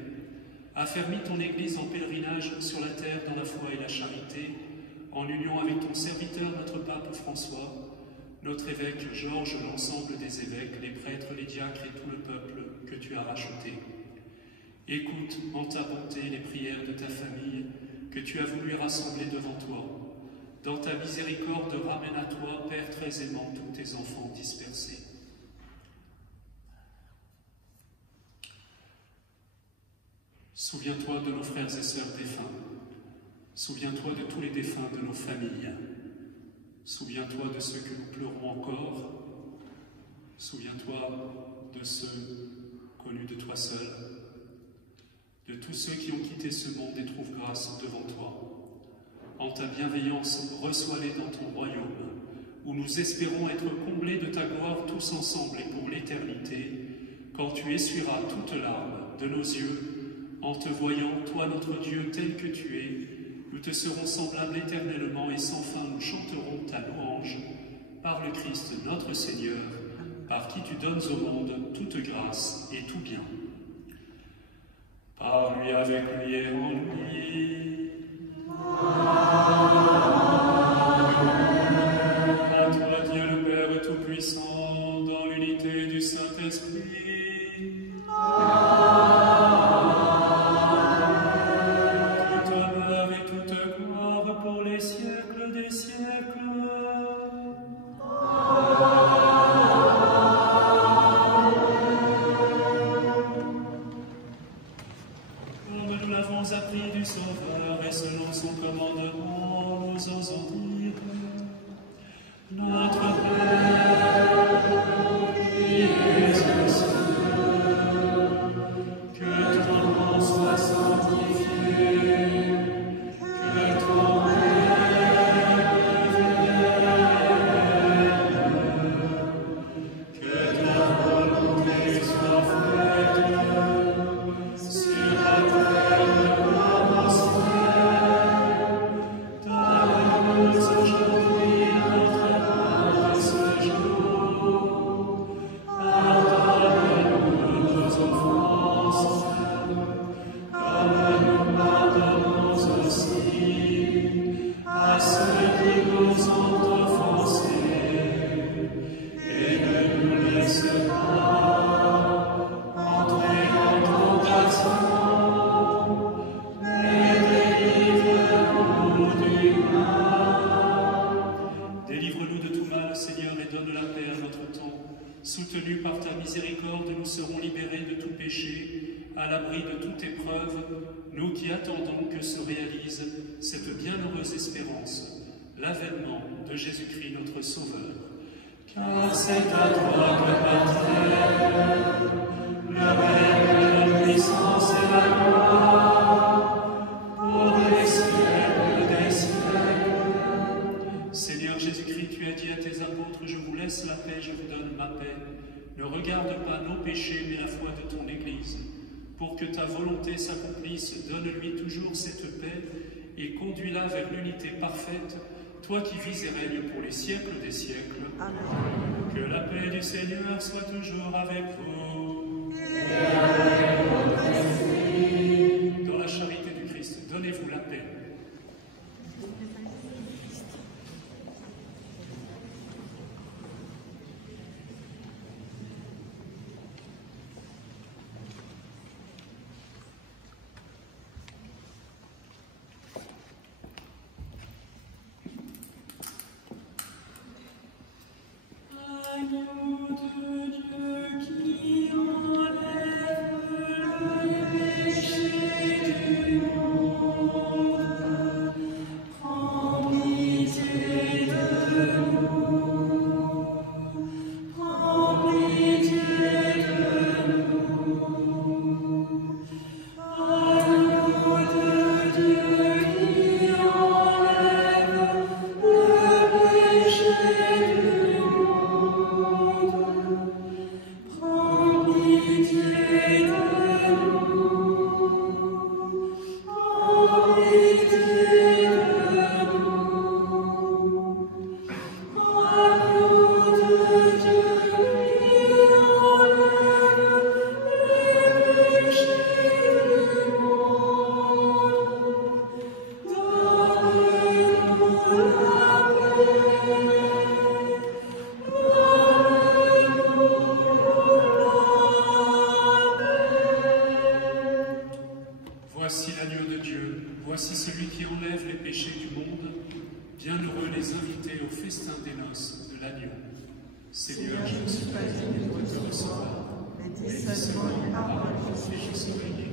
Affermis ton Église en pèlerinage sur la terre dans la foi et la charité, en union avec ton serviteur, notre pape François, notre évêque Georges, l'ensemble des évêques, les prêtres, les diacres et tout le peuple que tu as racheté. Écoute en ta bonté les prières de ta famille que tu as voulu rassembler devant toi. Dans ta miséricorde, ramène à toi, Père très aimant, tous tes enfants dispersés. Souviens-toi de nos frères et sœurs défunts. Souviens-toi de tous les défunts de nos familles. Souviens-toi de ceux que nous pleurons encore. Souviens-toi de ceux connus de toi seul, de tous ceux qui ont quitté ce monde et trouvent grâce devant toi. En ta bienveillance, reçois-les dans ton royaume, où nous espérons être comblés de ta gloire tous ensemble et pour l'éternité, quand tu essuieras toute larme de nos yeux, en te voyant, toi notre Dieu, tel que tu es. Nous te serons semblables éternellement et sans fin nous chanterons ta louange par le Christ notre Seigneur, par qui tu donnes au monde toute grâce et tout bien. Par lui, avec lui et en lui. À toi, Dieu le Père Tout-Puissant, dans l'unité du Saint-Esprit. Pour les siècles des siècles. Comme nous l'avons appris du Sauveur et selon son commandement, nous osons dire: Notre Père, qui es aux cieux, que ton nom soit sanctifié. Soutenus par ta miséricorde, nous serons libérés de tout péché, à l'abri de toute épreuve, nous qui attendons que se réalise cette bienheureuse espérance, l'avènement de Jésus-Christ notre Sauveur. Car c'est à toi que le règne, la puissance et la gloire, pour les siècles des siècles. Seigneur Jésus-Christ, tu as dit à tes apôtres: je vous laisse la paix, je vous donne ma paix. Ne regarde pas nos péchés, mais la foi de ton Église. Pour que ta volonté s'accomplisse, donne-lui toujours cette paix et conduis-la vers l'unité parfaite, toi qui vis et règnes pour les siècles des siècles. Amen. Que la paix du Seigneur soit toujours avec vous. Et avec votre esprit. Dans la charité du Christ, donnez-vous la paix. les noces de l'agneau. Seigneur, je ne suis pas digne de te recevoir, mais dis seulement une parole et je serai guéri.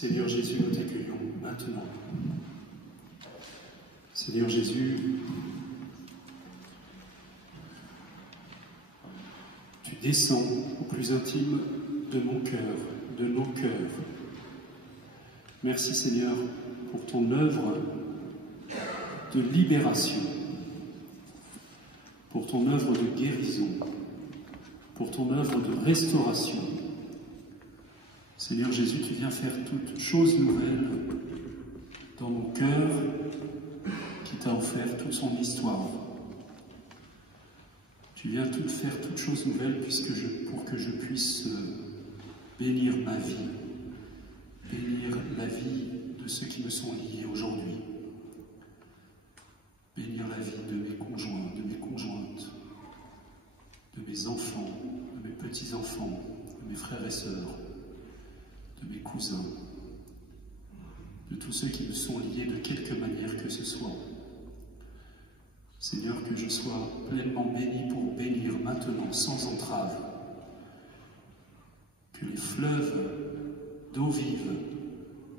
Seigneur Jésus, nous t'accueillons maintenant. Seigneur Jésus, tu descends au plus intime de mon cœur, de nos cœurs. Merci Seigneur pour ton œuvre de libération, pour ton œuvre de guérison, pour ton œuvre de restauration. Seigneur Jésus, tu viens faire toute chose nouvelle dans mon cœur qui t'a offert toute son histoire. Tu viens faire toute chose nouvelle pour que je puisse bénir ma vie, bénir la vie de ceux qui me sont liés aujourd'hui, bénir la vie de mes conjoints, de mes conjointes, de mes enfants, de mes petits-enfants, de mes frères et sœurs, de mes cousins, de tous ceux qui me sont liés de quelque manière que ce soit. Seigneur, que je sois pleinement béni pour bénir maintenant, sans entrave. Que les fleuves d'eau vive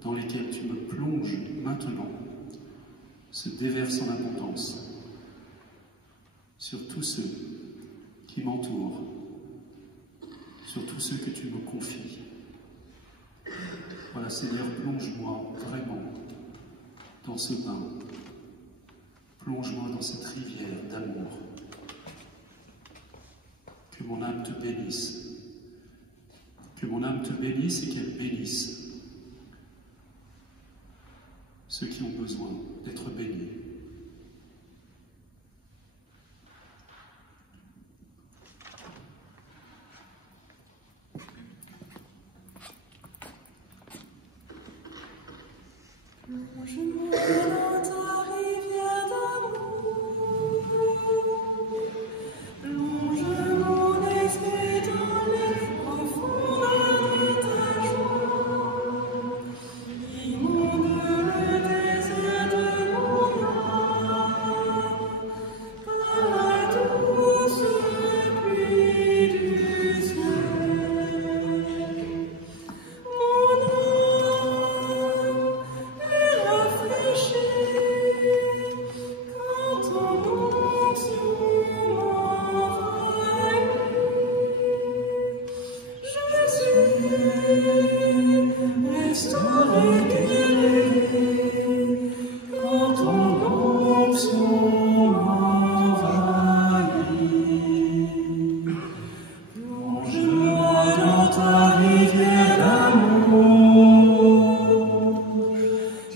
dans lesquels tu me plonges maintenant se déversent en abondance sur tous ceux qui m'entourent, sur tous ceux que tu me confies. Voilà, Seigneur, plonge-moi vraiment dans ce bain. Plonge-moi dans cette rivière d'amour. Que mon âme te bénisse. Que mon âme te bénisse et qu'elle bénisse ceux qui ont besoin d'être bénis. Plonge-moi dans ta rivière d'amour, plonge mon esprit dans les profondeurs de ta joie, inonde le désert de mon âme, par la douce pluie du ciel. Mon âme est rafraîchie quand ton onction m'envahit. Je suis restaurée, guérie quand ton onction m'envahit. Plonge-moi dans ta rivière d'amour,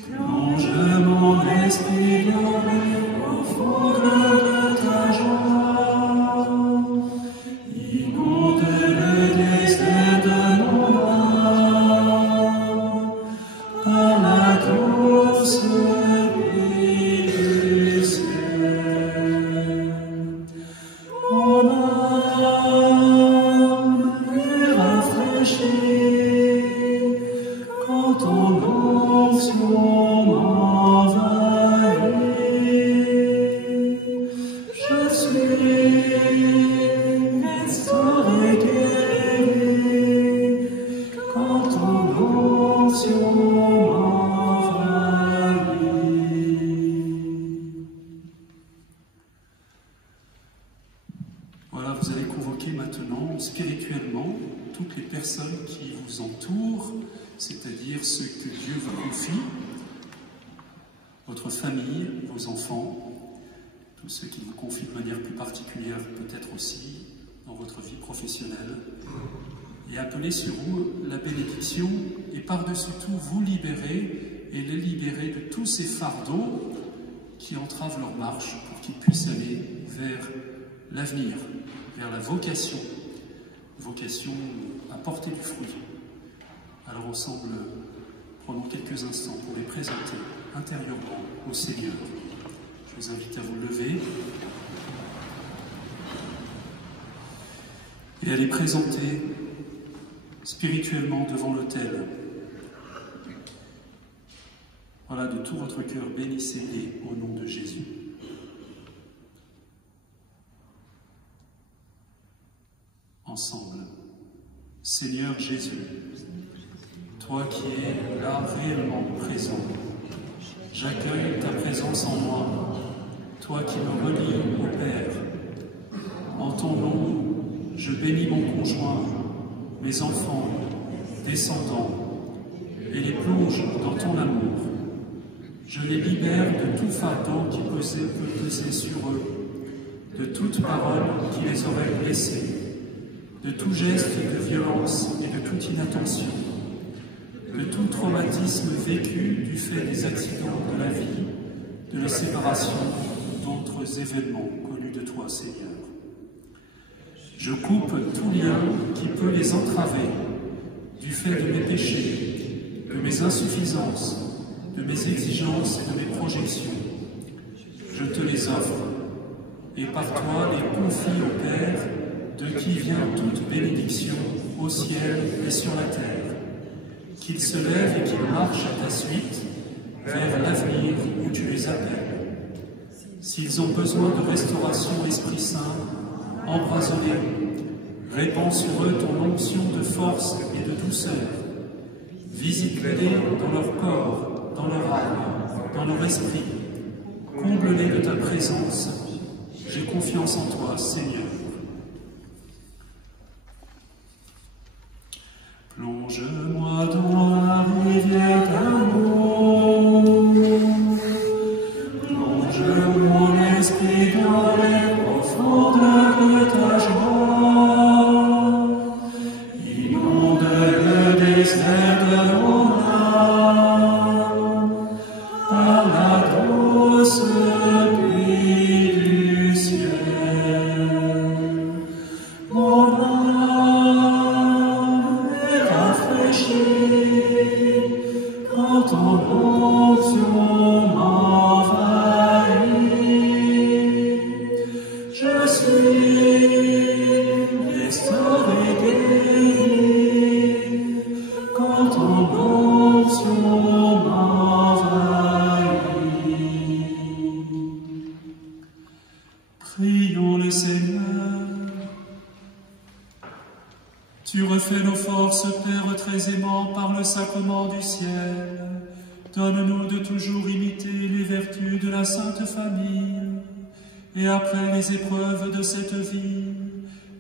plonge mon esprit dans les profondeurs de ta joie, inonde le désert de mon âme, par la douce pluie du ciel. Mon âme est rafraîchie quand ton onction m'envahit. Je suis restaurée, guérie quand ton onction m'envahit. Voilà, vous allez convoquer maintenant spirituellement toutes les personnes qui vous entourent, c'est-à-dire ceux que Dieu vous confie, votre famille, vos enfants, tous ceux qui vous confient de manière plus particulière, peut-être aussi dans votre vie professionnelle, et appelez sur vous la bénédiction et par-dessus tout vous libérer et les libérer de tous ces fardeaux qui entravent leur marche pour qu'ils puissent aller vers l'avenir, vers la vocation à porter du fruit. Alors ensemble, prenons quelques instants pour les présenter intérieurement au Seigneur. Je vous invite à vous lever et à les présenter spirituellement devant l'autel. Voilà, de tout votre cœur, bénissez-les au nom de Jésus. Ensemble, Seigneur Jésus, toi qui es là réellement présent. J'accueille ta présence en moi, toi qui me relie au Père. En ton nom, je bénis mon conjoint, mes enfants, descendants, et les plonge dans ton amour. Je les libère de tout fardeau qui peut peser sur eux, de toute parole qui les aurait blessés, de tout geste de violence et de toute inattention, de tout traumatisme vécu du fait des accidents de la vie, de la séparation, d'autres événements connus de toi, Seigneur. Je coupe tout lien qui peut les entraver, du fait de mes péchés, de mes insuffisances, de mes exigences et de mes projections. Je te les offre, et par toi les confie au Père, de qui vient toute bénédiction au ciel et sur la terre. Qu'il se lève et qu'il marche à ta suite vers l'avenir où tu les appelles. S'ils ont besoin de restauration, Esprit Saint, embrasonne-les, répands sur eux ton onction de force et de douceur. Visite-les dans leur corps, dans leur âme, dans leur esprit. Comble-les de ta présence. J'ai confiance en toi, Seigneur. Plonge-moi dans la rivière d'amour. Plonge mon esprit dans les profondeurs de ta joie. Inonde le désert de mon âme par la douce pluie du ciel. Mon âme est rafraîchie quand ton onction m'envahit. Je suis restauré, guéri quand ton onction m'envahit. Prions le Seigneur. Tu refais nos forces, Père très aimant, par le sacrement du ciel. Donne-nous de toujours imiter les vertus de la Sainte Famille, et après les épreuves de cette vie,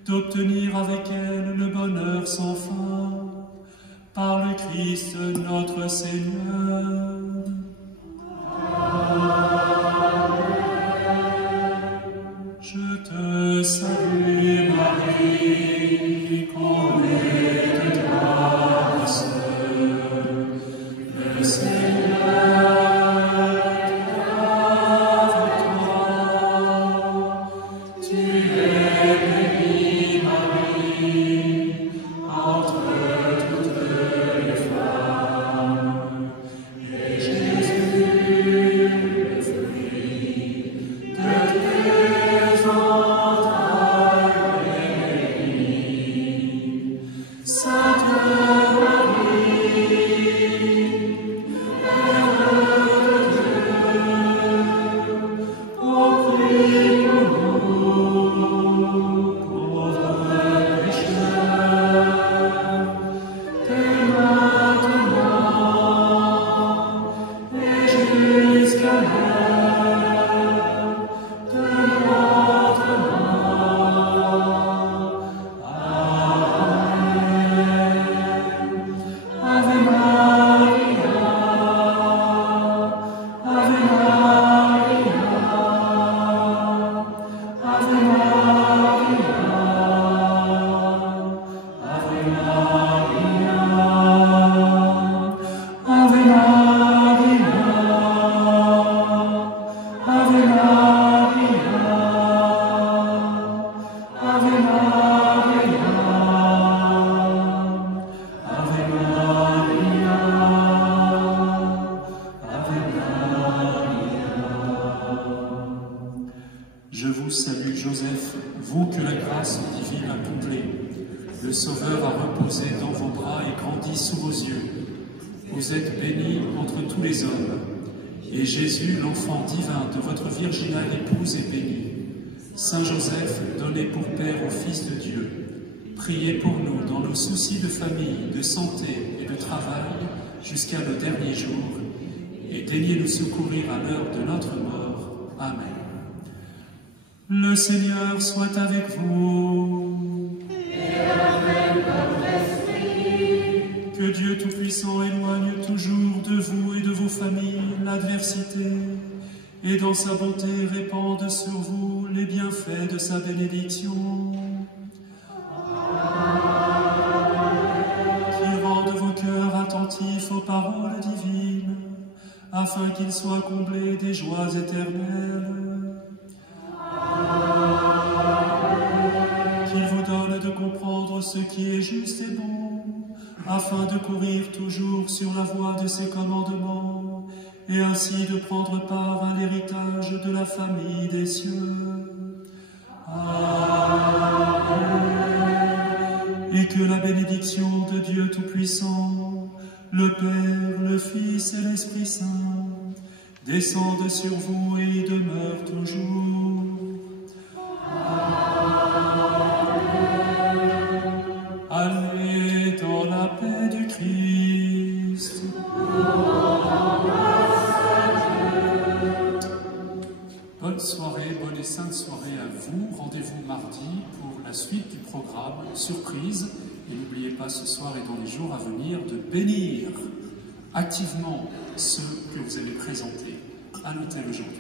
d'obtenir avec elle le bonheur sans fin, par le Christ notre Seigneur. Je te salue, Marie, comblée de grâce. Le Seigneur est avec toi. Tu es bénie, Marie, entre toutes les femmes. Et Jésus, le fruit de tes entrailles, est béni. Sainte Marie, Je vous salue, Joseph, vous que la grâce divine a comblé. Le Sauveur a reposé dans vos bras et grandi sous vos yeux. Vous êtes bénie entre tous les hommes, et Jésus, l'enfant divin de votre virginale épouse, est béni. Saint Joseph, donné pour Père au Fils de Dieu, priez pour nous dans nos soucis de famille, de santé et de travail jusqu'à nos derniers jours, et daignez nous secourir à l'heure de notre mort. Amen. Le Seigneur soit avec vous. Et avec votre esprit. Que Dieu Tout-Puissant éloigne toujours de vous et de vos familles l'adversité, et dans sa bonté répande sur vous les bienfaits de sa bénédiction. Qu'il rende vos cœurs attentifs aux paroles divines, afin qu'ils soient comblés des joies éternelles. Qu'il vous donne de comprendre ce qui est juste et bon, afin de courir toujours sur la voie de ses commandements, et ainsi de prendre part à l'héritage de la famille des cieux. Amen. Et que la bénédiction de Dieu Tout-Puissant, le Père, le Fils et l'Esprit Saint, descende sur vous et y demeure toujours. Amen. Allez dans la paix du Christ. Bonne soirée, bonne et sainte soirée à vous. Rendez-vous mardi pour la suite du programme surprise. Et n'oubliez pas ce soir et dans les jours à venir de bénir activement ceux que vous allez présenter à l'autel aujourd'hui.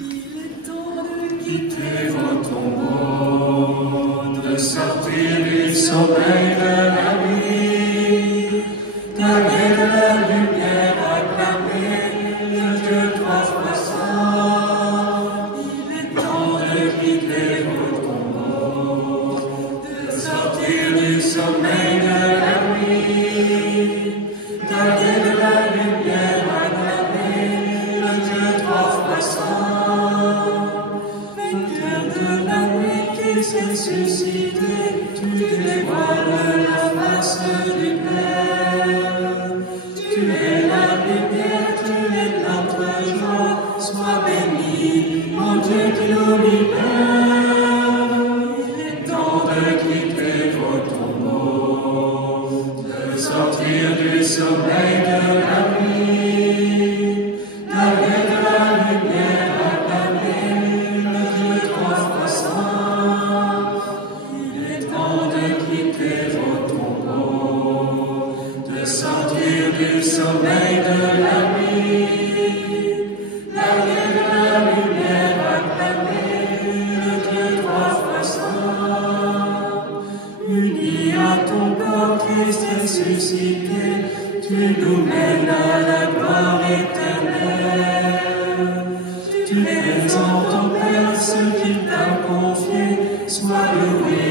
Il est temps de quitter vos tombeaux, de sortir du sommeil de la nuit, d'aller de la lumière acclamer le Dieu trois fois saint. Il est temps de quitter vos tombeaux, de sortir du sommeil de la nuit, d'aller de la lumière acclamer le Dieu trois fois saint. Suscité, tu dévoiles la face du Père. Tu es la lumière, tu es notre joie. Sois béni, mon Dieu qui nous libère. Il est temps de quitter vos tombeaux, de sortir du sommeil de la nuit, d'aller de la lumière acclamer le Dieu trois fois saint. Du sommeil de la nuit, d'aller de la lumière acclamer le Dieu trois fois saint. Uni à ton corps, Christ ressuscité, tu nous mènes à la gloire éternelle. Tu présentes au Père ce qu'il t'a confié, sois loué,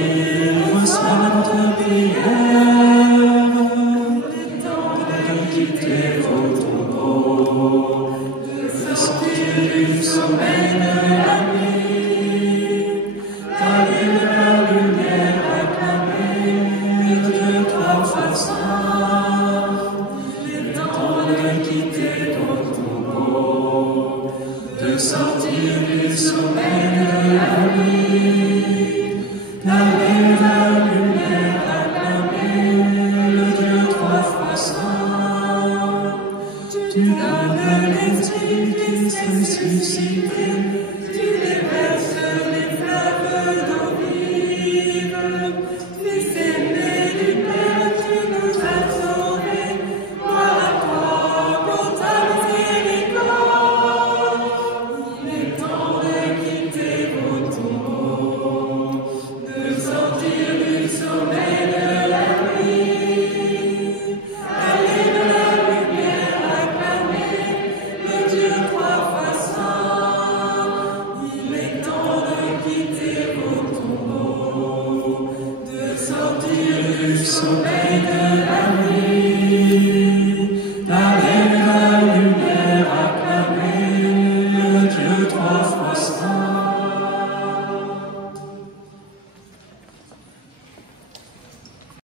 reçois notre prière. Quitter vos tombeaux, de sortir du sommeil de la nuit, d'aller de la lumière acclamer le Dieu trois fois saint. Il est temps de quitter vos tombeaux, de sortir du sommeil de la nuit, d'aller de la lumière acclamer le Dieu trois fois saint. Tu donnes l'Esprit qui s'est ressuscité, tu déverses les fleuves d'eau vive. Fils aimé du Père, tu nous as sauvés. Gloire à toi pour ta miséricorde. Il est temps de quitter vos tombeaux, de sortir du sommeil de la nuit, d'aller de la Dieu trois fois saint. Il est temps de quitter vos tombeaux, de sortir du sommeil de